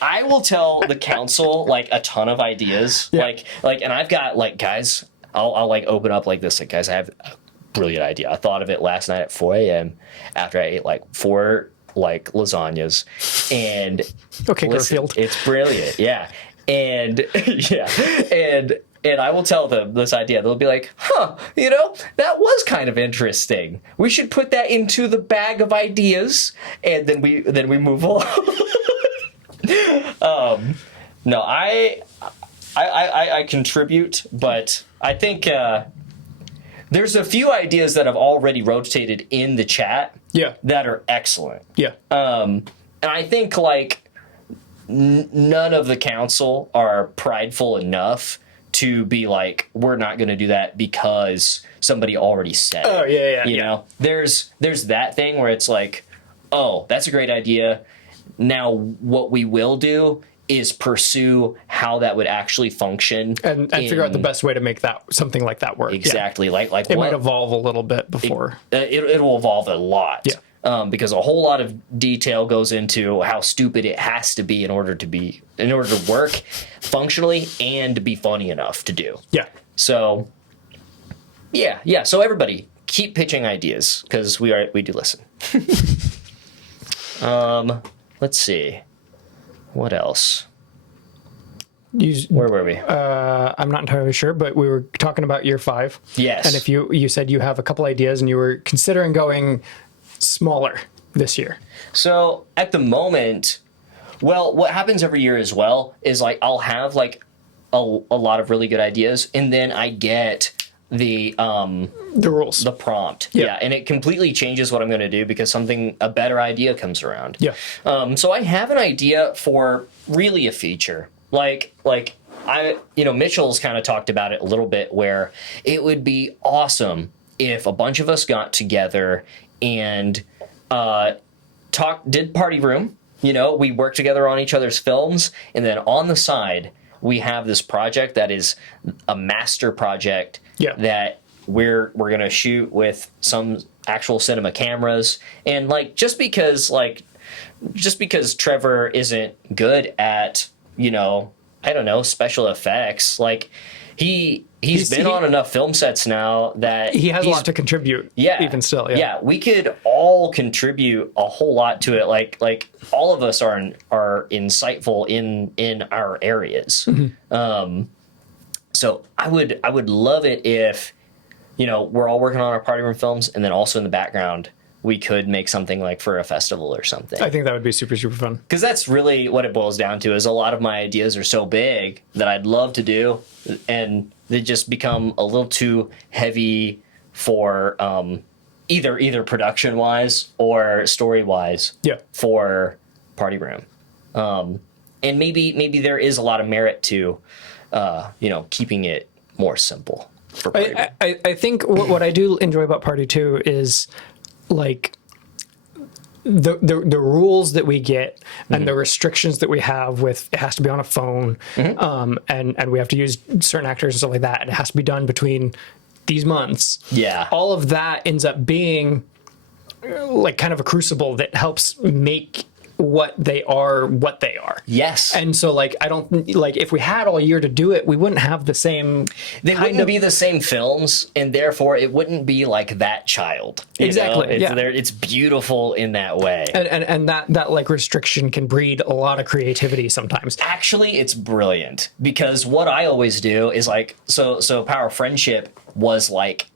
I will tell the council like a ton of ideas. Yeah. Like, and I've got like, guys, I'll like open up like this. Like, guys, I have a brilliant idea. I thought of it last night at 4 a.m. after I ate like 4 like lasagnas, and Okay, listen, Garfield. it's brilliant. Yeah, and yeah, and I will tell them this idea. They'll be like, huh, you know, that was kind of interesting. We should put that into the bag of ideas, and then we move along. No, I contribute, but I think there's a few ideas that have already rotated in the chat Yeah. that are excellent. Yeah. And I think like none of the council are prideful enough to be like, we're not going to do that because somebody already said it. Oh, yeah. You know, there's that thing where it's like, oh, that's a great idea. Now what we will do is pursue how that would actually function And figure out the best way to make that something like that work. exactly. Yeah. Like It what, might evolve a little bit before. it will evolve a lot. Yeah. Because a whole lot of detail goes into how stupid it has to be in order to work functionally and to be funny enough to do. Yeah. So yeah. So everybody keep pitching ideas because we do listen. Let's see. What else? Where were we? I'm not entirely sure, but we were talking about year 5. Yes. And if you said you have a couple ideas and you were considering going smaller this year. So at the moment, well, what happens every year as well is like I'll have like a lot of really good ideas, and then I get the rules. the prompt. Yeah. And it completely changes what I'm going to do because a better idea comes around. Yeah. So I have an idea for really a feature. Like Mitchell's kind of talked about it a little bit, where it would be awesome if a bunch of us got together and did party room. You know, we work together on each other's films, and then on the side we have this project that is a master project. Yeah. That we're gonna shoot with some actual cinema cameras, and like just because Trevor isn't good at, you know, I don't know, special effects, like he's been on enough film sets now that He has a lot to contribute. yeah, Even still. yeah, we could all contribute a whole lot to it. Like all of us are insightful in our areas. Mm-hmm. So I would love it if, you know, we're all working on our party room films, and then also in the background we could make something like for a festival or something. I think that would be super, super fun. Because that's really what it boils down to, is a lot of my ideas are so big that I'd love to do, and they just become a little too heavy for either production wise or story wise. Yeah. For party room. And maybe there is a lot of merit to keeping it more simple for party room. I think what I do enjoy about Party 2 is like the rules that we get and the restrictions that we have with it has to be on a phone, and we have to use certain actors and stuff like that, and it has to be done between these months. Yeah. All of that ends up being like kind of a crucible that helps make what they are. Yes. And so, like, I don't like if we had all year to do it, we wouldn't have the same. They wouldn't be the same films, and therefore it wouldn't be like That Child. You Exactly, know? It's, yeah. it's beautiful in that way. And that like restriction can breed a lot of creativity sometimes. Actually, it's brilliant because what I always do is like, so Power of Friendship was like,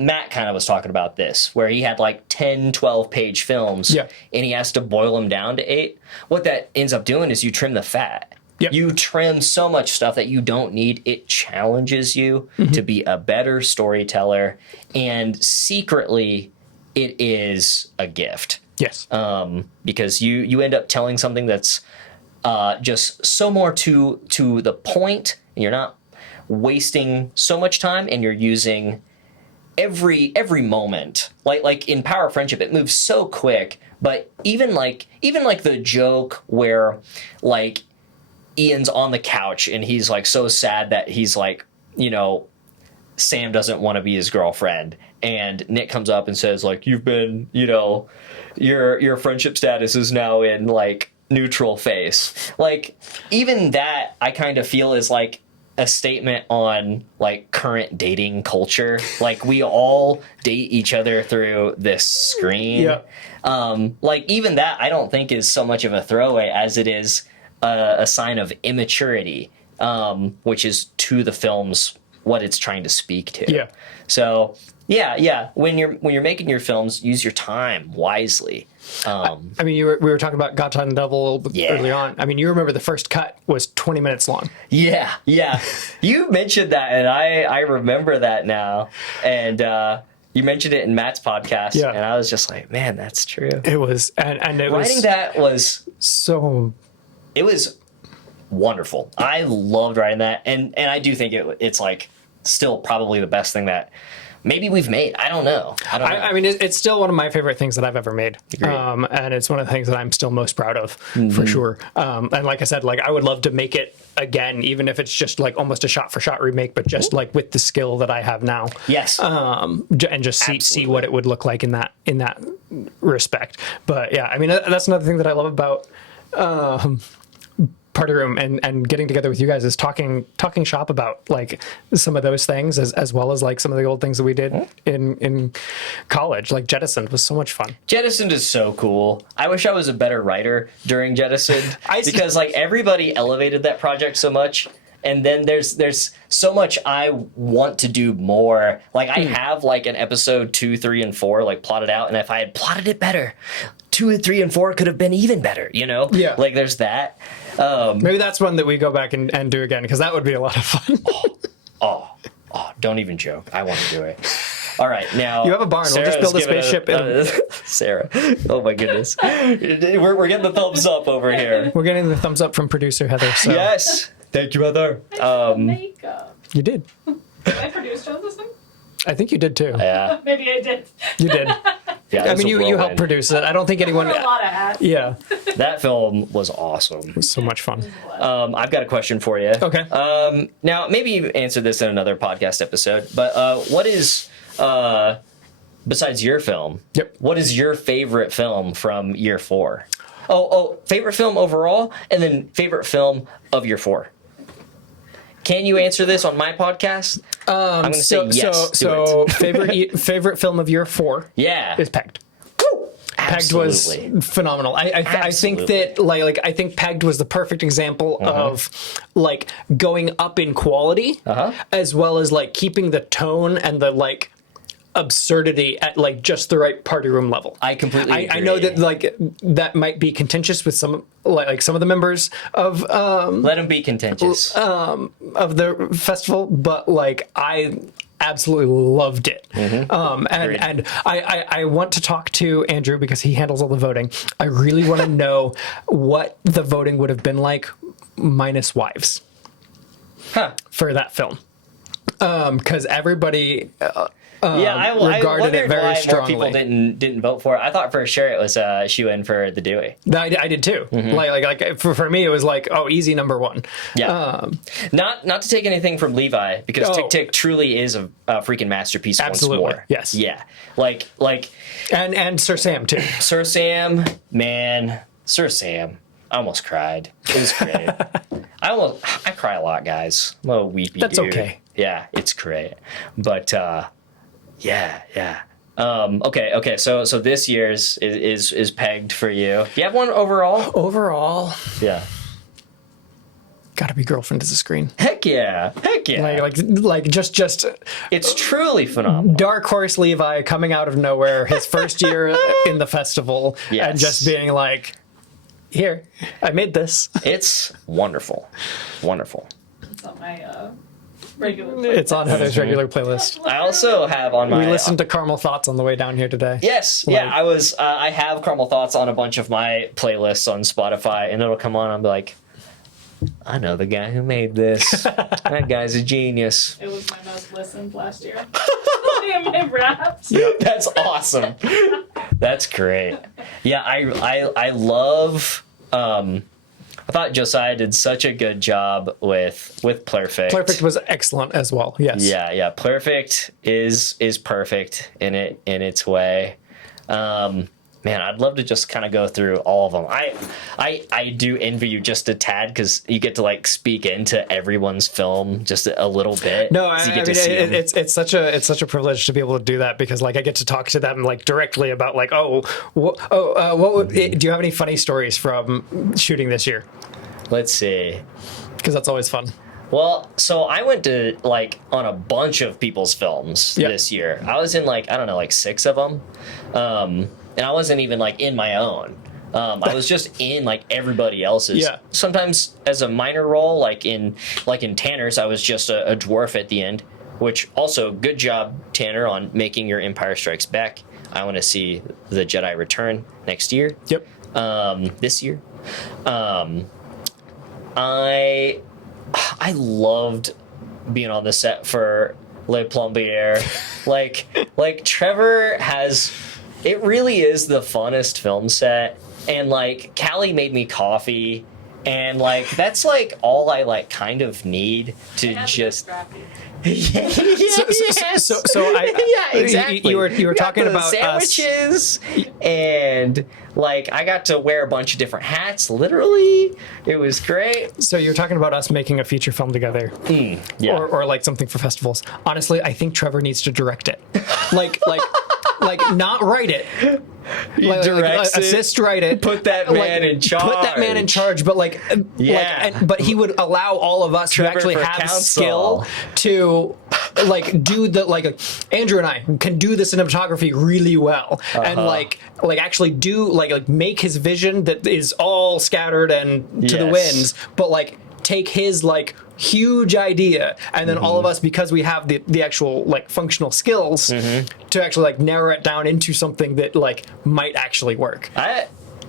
Matt kind of was talking about this, where he had like 10, 12 page films, Yeah. and he has to boil them down to 8. What that ends up doing is you trim the fat. Yep. You trim so much stuff that you don't need. It challenges you to be a better storyteller, and secretly, it is a gift. Yes. Because you end up telling something that's just so more to the point, and you're not wasting so much time, and you're using every moment. Like in Power of Friendship, it moves so quick, but even like the joke where like Ian's on the couch and he's like so sad that he's like, you know, Sam doesn't want to be his girlfriend, and Nick comes up and says like, you've been, you know, your friendship status is now in like neutral phase. Like even that I kind of feel is like a statement on like current dating culture. Like we all date each other through this screen. Yeah. Like even that I don't think is so much of a throwaway as it is a sign of immaturity, which is to the film's what it's trying to speak to. Yeah. So yeah. When you're making your films, use your time wisely. I mean, we were talking about Gotcha and Devil early on. I mean, you remember the first cut was 20 minutes long. Yeah. You mentioned that, and I remember that now. And you mentioned it in Matt's podcast, and I was just like, man, that's true. It was, and it Writing was that was so. It was wonderful. I loved writing that, and I do think it's like still probably the best thing that maybe we've made. I don't know. I mean, it's still one of my favorite things that I've ever made. Agreed. And it's one of the things that I'm still most proud of, for sure. And like I said, like I would love to make it again, even if it's just like almost a shot-for-shot remake, but just like with the skill that I have now. Yes. And just see what it would look like in that respect. But yeah, I mean, that's another thing that I love about Party Room and getting together with you guys is talking shop about like some of those things as well as like some of the old things that we did in college. Like Jettisoned was so much fun. Jettisoned is so cool. I wish I was a better writer during Jettisoned because like everybody elevated that project so much. And then there's so much I want to do more. Like I have like an episode 2, 3, and 4 like plotted out, and if I had plotted it better, 2 and 3 and 4 could have been even better. You know? Yeah. Like there's that. Maybe that's one that we go back and do again because that would be a lot of fun. Oh, don't even joke. I want to do it. All right, now You have a barn. We'll just build a spaceship. Sarah, oh my goodness, we're getting the thumbs up over here. We're getting the thumbs up from producer Heather. So. Yes, thank you, Heather. Makeup. You did. Did I produce this thing? I think you did too. Yeah, Maybe I did. You did. yeah. I mean, you helped whirlwind. produce it. I don't think anyone. Wore a lot of hats. Yeah, That film was awesome. it was so much fun. I've got a question for you. Okay. Now, maybe you answered this in another podcast episode, but what is, besides your film, Yep. what is your favorite film from year 4? Oh, favorite film overall, and then favorite film of year 4. Can you answer this on my podcast? I'm going to say yes. So do it. favorite film of year 4 Yeah. is Pegged. Pegged Absolutely. was phenomenal. I think Absolutely. that like I think Pegged was the perfect example of like going up in quality as well as like keeping the tone and the like absurdity at like just the right party room level. I completely agree. I know that like that might be contentious with some like some of the members of Let them be contentious. of the festival, but like I absolutely loved it. And I want to talk to Andrew because he handles all the voting. I really want to know what the voting would have been like minus wives for that film. Because everybody I regarded wondered it very why strongly. more people didn't vote for it. I thought for sure it was a shoe-in for the Dewey. I did too. Like for me, it was like, oh, easy number 1. Yeah. Not to take anything from Levi, because Tick Tick truly is a freaking masterpiece Absolutely. once more. Yes. Yeah. Like And Sir Sam too. Sir Sam, man, Sir Sam. I almost cried. It was great. I cry a lot, guys. I'm a weepy That's dude. okay. Yeah, it's great. But yeah. Okay. So this year's is pegged for you. Do you have one overall? Overall, Yeah. gotta be Girlfriend is a Screen. Heck yeah. Like just It's truly phenomenal. Dark Horse Levi coming out of nowhere, his first year in the festival, Yes. and just being like, "Here, I made this." It's wonderful. Wonderful. It's on my regular. It's on Heather's regular playlist. I also have on my We listened to Caramel Thoughts on the way down here today. Yes, yeah, I have Caramel Thoughts on a bunch of my playlists on Spotify, and it'll come on. I'm like, I know the guy who made this. That guy's a genius. It was my most listened last year. In my raps. That's awesome. That's great. Yeah, I love. I thought Josiah did such a good job with Perfect. Perfect was excellent as well. Yes. Yeah. Perfect is perfect in its way. Man, I'd love to just kind of go through all of them. I do envy you just a tad because you get to like speak into everyone's film just a little bit. No, So I you get mean, to see them. it's such a privilege to be able to do that because like I get to talk to them like directly about like do you have any funny stories from shooting this year? Let's see. Because that's always fun. Well, so I went to like on a bunch of people's films Yep. this year. I was in like, I don't know, like 6 of them. And I wasn't even like in my own. I was just in like everybody else's. Yeah. Sometimes as a minor role, like in Tanner's, I was just a dwarf at the end. Which also, good job, Tanner, on making your Empire Strikes Back. I want to see the Jedi Return next year. Yep. This year. I loved being on the set for Le Plombier. like Trevor has. It really is the funnest film set, and like Callie made me coffee, and like that's like all I like kind of need to just. So I Yeah, exactly. You were We got talking the about sandwiches, and like I got to wear a bunch of different hats. Literally, it was great. So you're talking about us making a feature film together, Yeah, or like something for festivals. Honestly, I think Trevor needs to direct it, like not write it. Assist write it. Put that man in charge. Put that man in charge, but but he would allow all of us Trevor to actually for have council. skill to do the Andrew and I can do the cinematography really well, and actually do make his vision that is all scattered and to the Yes. winds, but take his huge idea, and then all of us, because we have the actual functional skills to actually narrow it down into something that might actually work.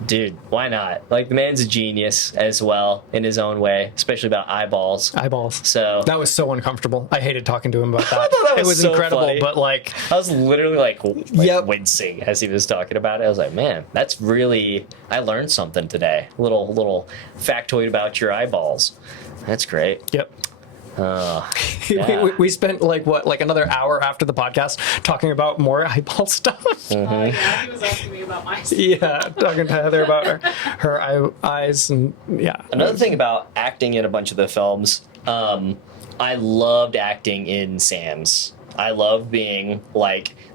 Dude, why not? Like, the man's a genius as well in his own way, especially about eyeballs. So That was so uncomfortable. I hated talking to him about that. thought that It was was so incredible, funny. but I was literally Yep. wincing as he was talking about it. I was like, man, that's really, I learned something today. Little factoid about your eyeballs. That's great. yep. Yeah. We spent another hour after the podcast talking about more eyeball stuff. Yeah, he was asking me about my. Yeah, talking to Heather about her eyes and yeah. Another thing about acting in a bunch of the films, I loved acting in Sam's. I love being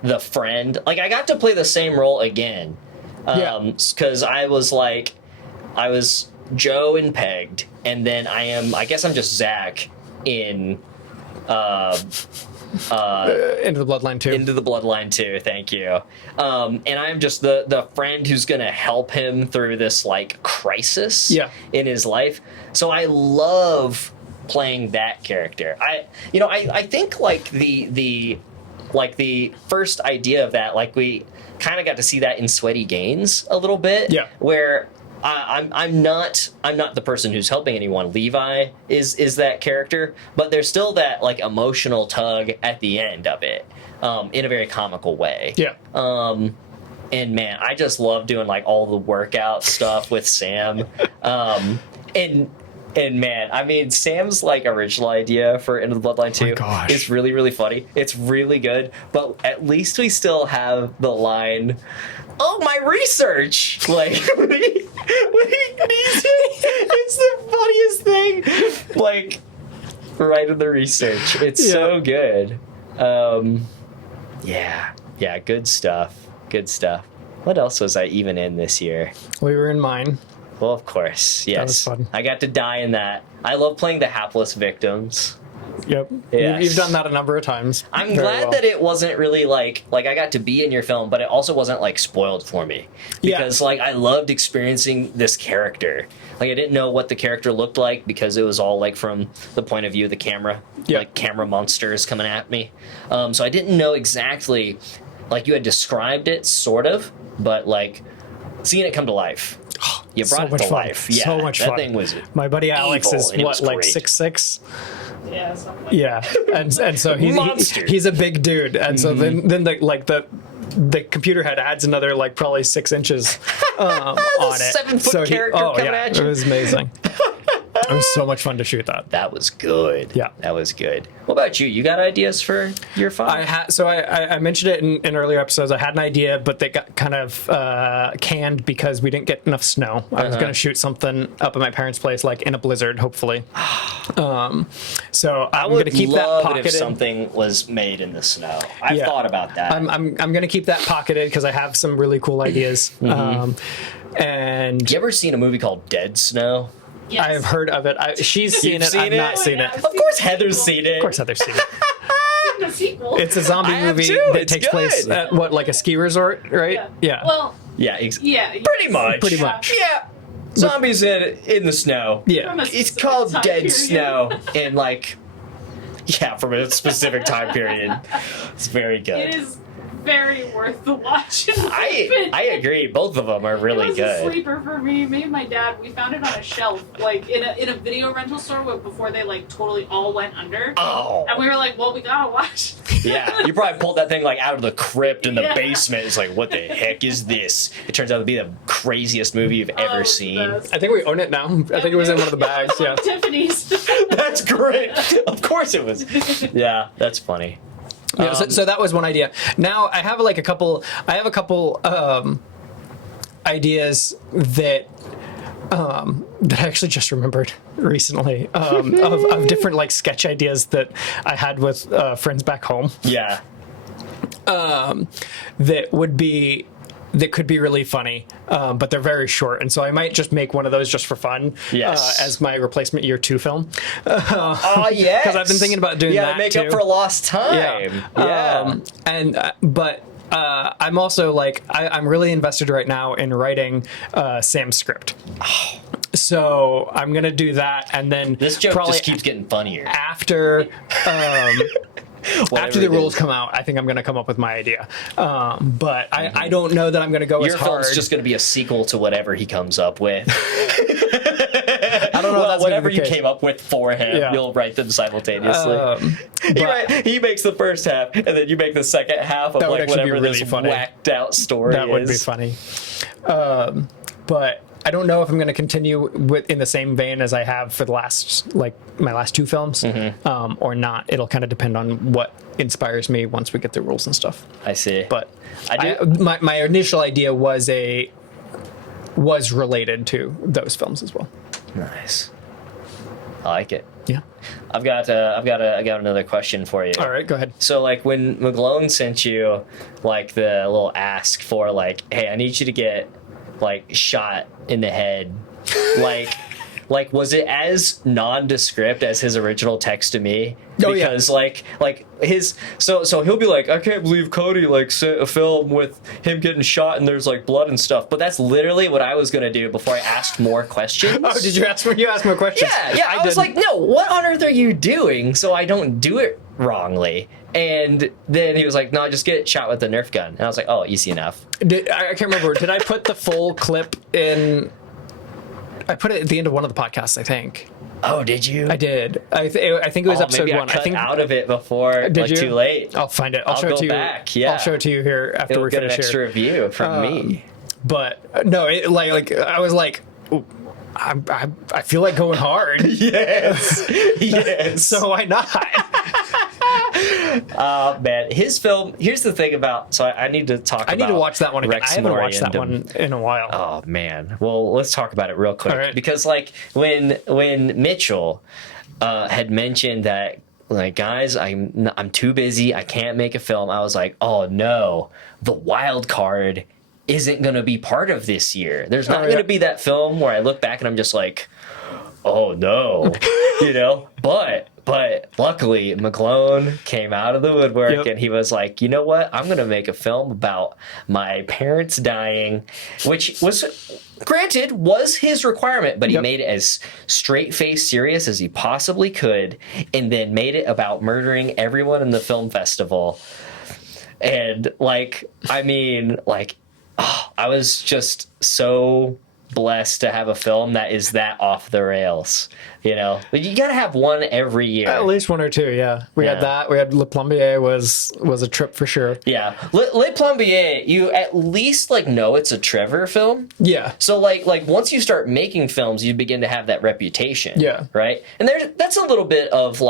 the friend. I got to play the same role again. Because I was Joe in Pegged, and then I guess I'm just Zach in Into the Bloodline too. Into the Bloodline too. Thank you. And I'm just the friend who's gonna help him through this crisis in his life. So I love playing that character. I think the first idea of that, we kind of got to see that in Sweaty Gaines a little bit. Yeah. Where I'm not the person who's helping anyone. Levi is that character, but there's still that emotional tug at the end of it, in a very comical way. Yeah. And man, I just love doing all the workout stuff with Sam. And man, I mean, Sam's original idea for Into the Bloodline 2 gosh. is really, really funny. It's really good, but at least we still have the line oh, my research. Like, when he needs it, it's the funniest thing. Like, right in the research. It's so good. Yeah, good stuff. Good stuff. What else was I even in this year? We were in mine. Well, of course, yes. That was fun. I got to die in that. I love playing the hapless victims. Yep. Yes. You've done that a number of times. I'm Very glad well. that it wasn't really like I got to be in your film, but it also wasn't like spoiled for me because like I loved experiencing this character. Like I didn't know what the character looked like because it was all like from the point of view of the camera, like camera monsters coming at me. So I didn't know exactly, like you had described it sort of, but like seeing it come to life. You brought it to life. Yeah, so much that fun. thing was My buddy Alex evil, is and it was like great. 6'6". Yeah, something like Yeah, and so Monster. he's a big dude, and so then the computer head adds another like probably 6 inches on it. 7-foot character coming at you. It was amazing. It was so much fun to shoot that. That was good. Yeah. That was good. What about you? You got ideas for your film? I mentioned it in earlier episodes. I had an idea, but they got kind of canned because we didn't get enough snow. I was going to shoot something up at my parents' place, like in a blizzard, hopefully. So I'm going to keep that love it pocketed. if something was made in the snow. I've thought about that. I'm going to keep that pocketed because I have some really cool ideas. And You ever seen a movie called Dead Snow? Yes. I have heard of it. She's seen You've it. seen I've it? not seen it. I've Of Of course, Heather's seen it. course, Heather's seen it. the sequel. It's a zombie I have movie too. that It's takes place good. at what, like a ski resort, right? Yeah. Well, Yeah, yeah. pretty much. Pretty much. Yeah. Zombies in the snow. Yeah. From a It's specific called time Dead period. Snow in like, yeah, from a specific time period. It's very good. It is very worth the watch. I agree. Both of them are really it was good. a sleeper for me. Me and my dad, we found it on a shelf, like in a video rental store before they like totally all went under. Oh. And we were like, well, we gotta watch. Yeah, you probably pulled that thing like out of the crypt in the Yeah. basement. It's like, what the heck is this? It turns out to be the craziest movie you've ever Oh, seen. the I think we own it now. I think it was in one of the bags. Yeah. Tiffany's. That's great. Of course it was. Yeah, that's funny. Yeah, so that was one idea. Now I have like a couple ideas that that I actually just remembered recently of different like sketch ideas that I had with friends back home Yeah. that could be really funny, but they're very short, and so I might just make one of those just for fun, Yes. as my replacement year 2 film. Oh, yeah. Because I've been thinking about doing that to make too. up for lost time. Yeah. But I'm also like I'm really invested right now in writing Sam's script. So I'm gonna do that, and then This joke probably just keeps getting funnier. after after the it rules is. come out, I think I'm gonna come up with my idea. But I don't know that I'm gonna go Your as hard. film's just going to be a sequel to whatever he comes up with. I don't know. Well, if that's whatever gonna you be the case. came up with for him, Yeah. you'll write them simultaneously. But He makes the first half, and then you make the second half of That would like actually be whatever really this funny. whacked out story that would be is. funny. But I don't know if I'm going to continue in the same vein as I have for the my last 2 films, or not. It'll kind of depend on what inspires me once we get the rules and stuff. I see. But I do. my initial idea was related to those films as well. Nice. I like it. Yeah. I got another question for you. All right, go ahead. So like when McGlone sent you like the little ask for like, hey, I need you to get like shot in the head, like was it as nondescript as his original text to me? Oh, yeah. Because like his so he'll be like, I can't believe Cody like sent a film with him getting shot and there's like blood and stuff. But that's literally what I was gonna do before I asked more questions. Oh, did you ask more questions? Yeah. I was didn't. like, no, what on earth are you doing so I don't do it wrongly? And then he was like, no, just get shot with the Nerf gun. And I was like, oh, easy enough. I can't remember. Did I put the full clip in? I put it at the end of one of the podcasts, I think. Oh, did you? I did. I think it was episode maybe 1. I cut I think out of it before Did like you? too late. I'll find it. I'll show go it to you. back, yeah. I'll show it to you here after You'll we get an finish extra here. review from me. But no, like I was like, ooh, I feel like going hard. Yes. Yes. So why not? Man, his film. Here's the thing about. So I need to talk. I need to watch that one again. Rex I haven't watched that Morandum. one in a while. Oh man. Well, let's talk about it real quick. All right. Because like when Mitchell had mentioned that, like, guys, I'm too busy. I can't make a film. I was like, oh no, the wild card isn't going to be part of this year. There's not going to be that film where I look back and I'm just like, oh no, But luckily, McClone came out of the woodwork and he was like, you know what? I'm going to make a film about my parents dying, which was, granted, was his requirement, but he made it as straight-faced serious as he possibly could, and then made it about murdering everyone in the film festival. And, I was just so blessed to have a film that is that off the rails, But you gotta have one every year. At least one or two, yeah. We had that. We had Le Plombier was a trip for sure. Yeah, Le Plombier, you at least know it's a Trevor film. Yeah. So like once you start making films, you begin to have that reputation. Yeah. Right. And that's a little bit of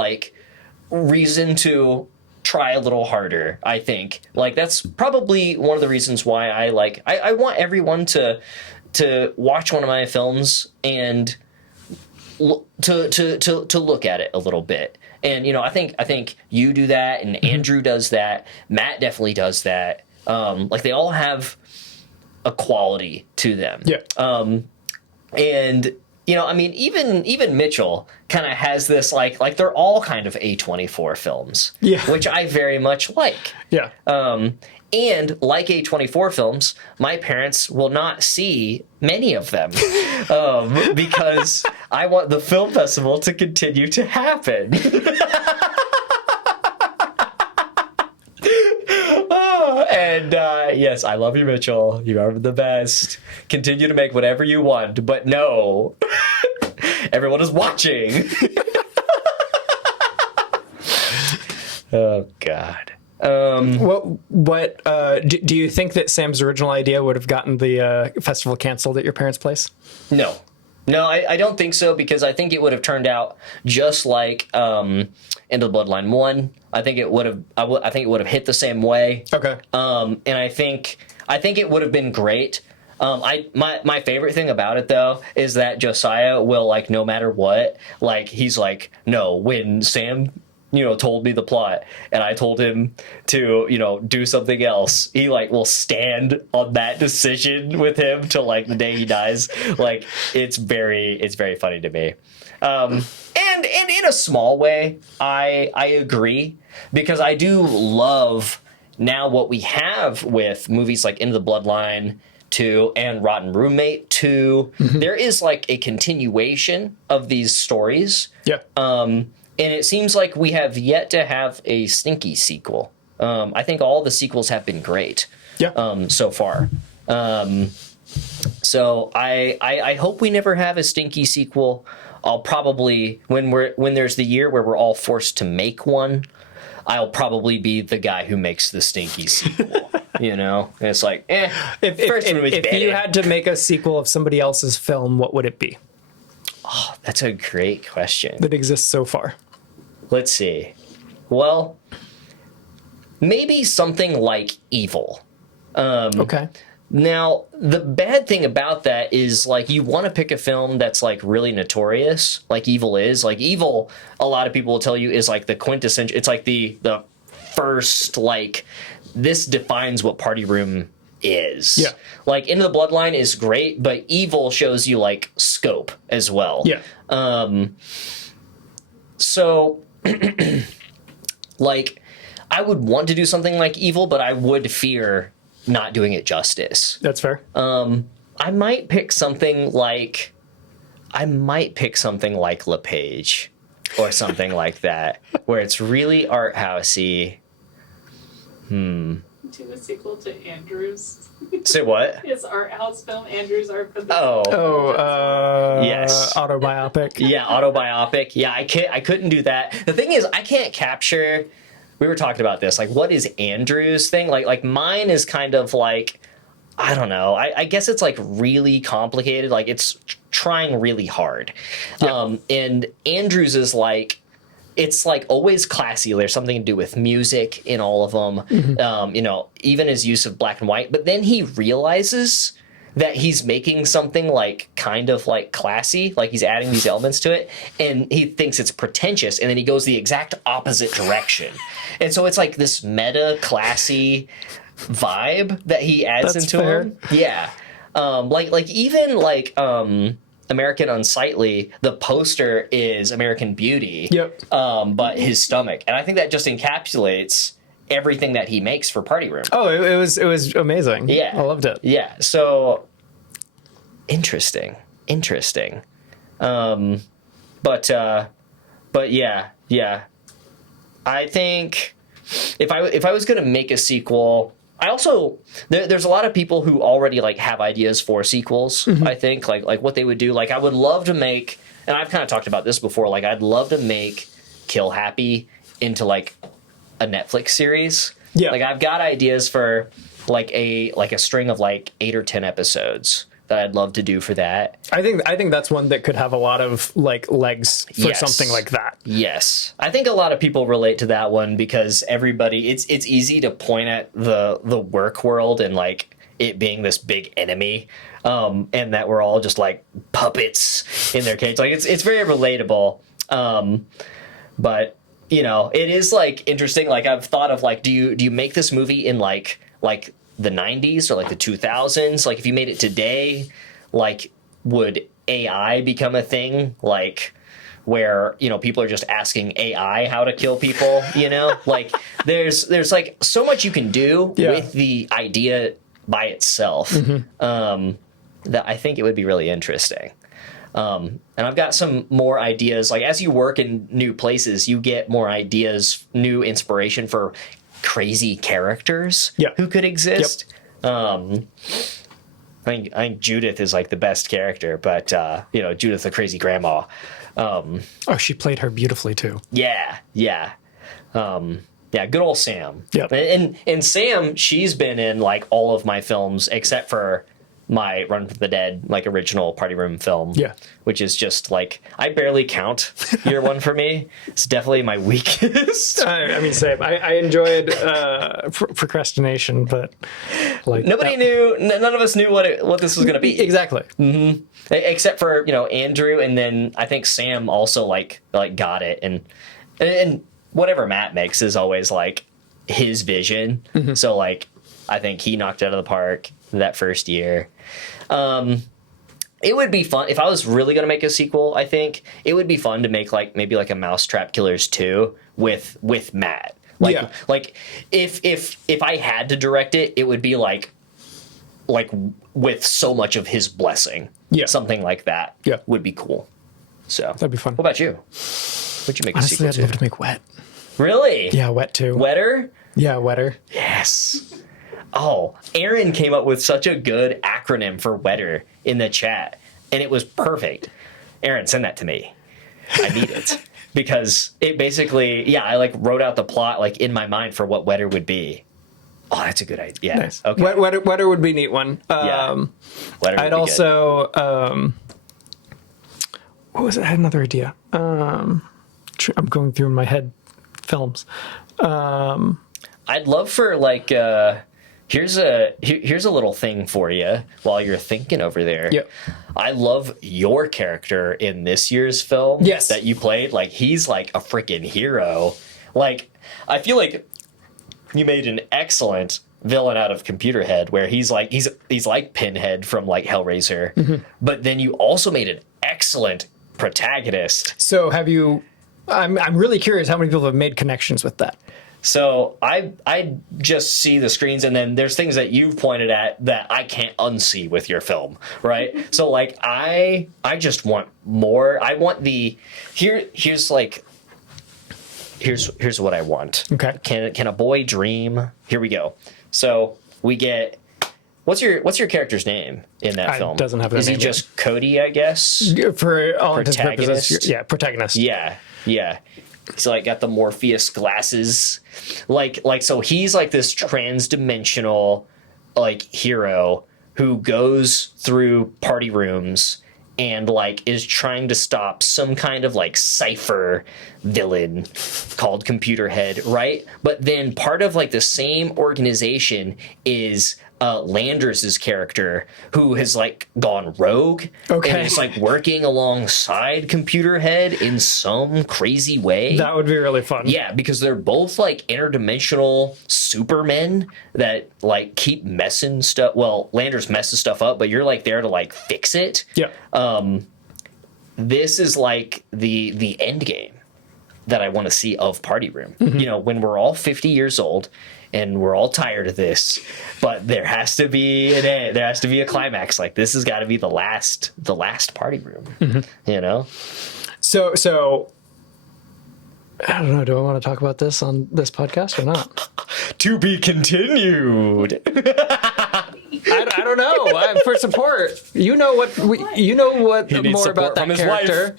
reason to try a little harder, I think. That's probably one of the reasons why I want everyone to watch one of my films and to look at it a little bit. And I think you do that, and Andrew does that. Matt definitely does that. They all have a quality to them. Yeah. And even Mitchell kind of has this they're all kind of A24 films. Yeah. Which I very much like. Yeah. And like A24 films, my parents will not see many of them because I want the film festival to continue to happen. Yes, I love you, Mitchell. You are the best. Continue to make whatever you want, but no, everyone is watching. Oh God. What do you think that Sam's original idea would have gotten the festival canceled at your parents' place? No, I don't think so, because I think it would have turned out just like Into the Bloodline 1. I think it would have. I think it would have hit the same way. Okay. And I think it would have been great. My favorite thing about it though is that Josiah will no matter what, he's like, no, when Sam told me the plot and I told him to, do something else, he will stand on that decision with him till the day he dies. It's very funny to me. And in a small way, I agree, because I do love now what we have with movies like Into the Bloodline 2 and Rotten Roommate 2. Mm-hmm. There is a continuation of these stories. Yeah. And it seems like we have yet to have a stinky sequel. I think all the sequels have been great. Yeah. So far. So I hope we never have a stinky sequel. I'll probably, when there's the year where we're all forced to make one, I'll probably be the guy who makes the stinky sequel. And it's if you had to make a sequel of somebody else's film, what would it be? Oh, that's a great question. That exists so far. Let's see. Well, maybe something like Evil. Okay. Now, the bad thing about that is, you want to pick a film that's, really notorious, like Evil is. Evil, a lot of people will tell you, is, the quintessential... It's, the first, this defines what Party Room is. Yeah. Into the Bloodline is great, but Evil shows you, scope as well. Yeah. So, I would want to do something like Evil, but I would fear not doing it justice. That's fair. I might pick something like LePage or something like that, where it's really art housey. Do a sequel to Andrew's. Say what? His art house film, Andrew's Art for the Yes. Autobiopic. Yeah, autobiopic. Yeah, I couldn't do that. The thing is, I can't capture. We were talking about this. What is Andrew's thing? Mine is kind of I don't know. I guess it's really complicated. It's trying really hard. Yeah. And Andrew's is it's like always classy. There's something to do with music in all of them. You know, even his use of black and white. But then he realizes that he's making something like kind of like classy, like he's adding these elements to it, and he thinks it's pretentious, and then he goes the exact opposite direction. And so it's like this meta classy vibe that he adds That's into fair. him. Yeah. Like even like American Unsightly, the poster is American Beauty. Yep. But his stomach. And I think that just encapsulates everything that he makes for Party Room. Oh, it was amazing. Yeah. I loved it. Yeah. So interesting. But yeah. I think if I was gonna make a sequel, I also there's a lot of people who already like have ideas for sequels. I think like what they would do. Like I would love to make, and I've kind of talked about this before. Like I'd love to make Kill Happy into like a Netflix series. Yeah. Like I've got ideas for like a string of like 8 or 10 episodes that I'd love to do for that. I think that's one that could have a lot of like legs for Yes. something like that. Yes. I think a lot of people relate to that one because everybody it's easy to point at the work world and like it being this big enemy. And that we're all just like puppets in their cage. Like it's very relatable. But you know, it is like interesting. Like I've thought of like, do you make this movie in like the 90s or like the 2000s? Like if you made it today, like would AI become a thing? Like where, you know, people are just asking AI how to kill people, you know? Like there's like so much you can do with the idea by itself. That I think it would be really interesting. And I've got some more ideas. Like as you work in new places, you get more ideas, new inspiration for crazy characters who could exist. I think Judith is like the best character, but you know, Judith the crazy grandma. Oh, she played her beautifully too. Yeah. Good old Sam. Yep. And Sam, she's been in like all of my films except for my Run from the Dead, like original Party Room film. Yeah. Which is just like, I barely count year one for me. It's definitely my weakest. I mean, same. I enjoyed procrastination, but like none of us knew what this was going to be. Exactly. Mm-hmm. Except for, you know, Andrew, and then I think Sam also like got it. And whatever Matt makes is always like his vision. So like, I think he knocked it out of the park that first year. It would be fun if I was really going to make a sequel. I think it would be fun to make like maybe like a Mousetrap Killers 2 with Matt. Like if I had to direct it, it would be like with so much of his blessing. Yeah, something like that. Yeah, would be cool. So that'd be fun. What about you? Would you make Honestly, a sequel? I'd love to make Wet. Really? Yeah, Wet too. Wetter? Yeah, Wetter. Yes. Oh, Aaron came up with such a good acronym for Wetter in the chat, and it was perfect. Aaron, send that to me. I need it. Because it basically, I like wrote out the plot like in my mind for what Wetter would be. Oh, that's a good idea. Yeah. Nice. Okay. Wetter would be a neat one. Wetter I'd also what was it? I had another idea. I'm going through in my head films. I'd love for like here's a little thing for you while you're thinking over there. Yep. I love your character in this year's film. Yes. That you played. Like he's like a freaking hero. Like I feel like you made an excellent villain out of Computerhead, where he's like Pinhead from like Hellraiser, but then you also made an excellent protagonist. So have you? I'm really curious how many people have made connections with that. So I just see the screens, and then there's things that you've pointed at that I can't unsee with your film, right? So like I just want more. I want here's what I want. Okay. Can a boy dream? Here we go. So we get what's your character's name in that film? Doesn't have a name. Is he just Cody, I guess? For all intents and purposes, yeah, protagonist. Yeah. He's like got the Morpheus glasses, like so he's like this trans-dimensional like hero who goes through party rooms and like is trying to stop some kind of like cipher villain called Computerhead, right? But then part of like the same organization is Landers' character, who has like gone rogue and is like working alongside Computerhead in some crazy way. That would be really fun. Yeah, because they're both like interdimensional supermen that like keep messing stuff. Well, Landers messes stuff up, but you're like there to like fix it. Yeah. This is like the end game that I want to see of Party Room. You know, when we're all 50 years old and we're all tired of this, but there has to be an end. There has to be a climax. Like this has got to be the last Party Room. You know. So I don't know. Do I want to talk about this on this podcast or not? To be continued. I don't know. I'm for support. You know what needs more support about that from his character.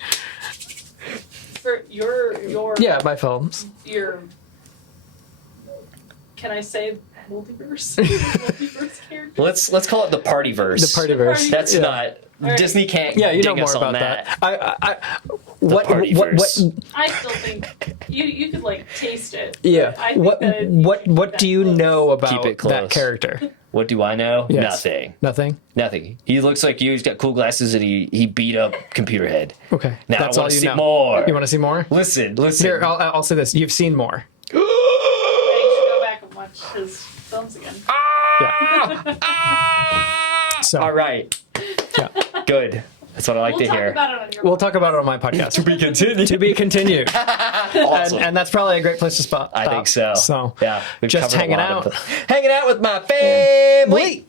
For your Yeah, my films. your can I say multiverse? Multiverse character? Let's call it the Partyverse. The Partyverse. That's Yeah. not right. Disney can't. Yeah, you know ding us more on about that. What Partyverse. I still think you could like taste it. Yeah. I think that What do you close. know about Keep it that close. character? What do I know? Yes. Nothing. Nothing. Nothing. He looks like you. He's got cool glasses and he beat up Computerhead. Okay. Now That's I all want to you see know. more. You want to see more? Listen. Here, I'll say this. You've seen more. Yeah, you should go back and watch his films again. So All right. yeah, Good. That's what I like We'll to talk hear. about it on your we'll talk about it on my podcast. To be continued. To be continued. Awesome. And that's probably a great place to stop. I think so. So Yeah. We've just covered a hanging lot of out. hanging out with my family.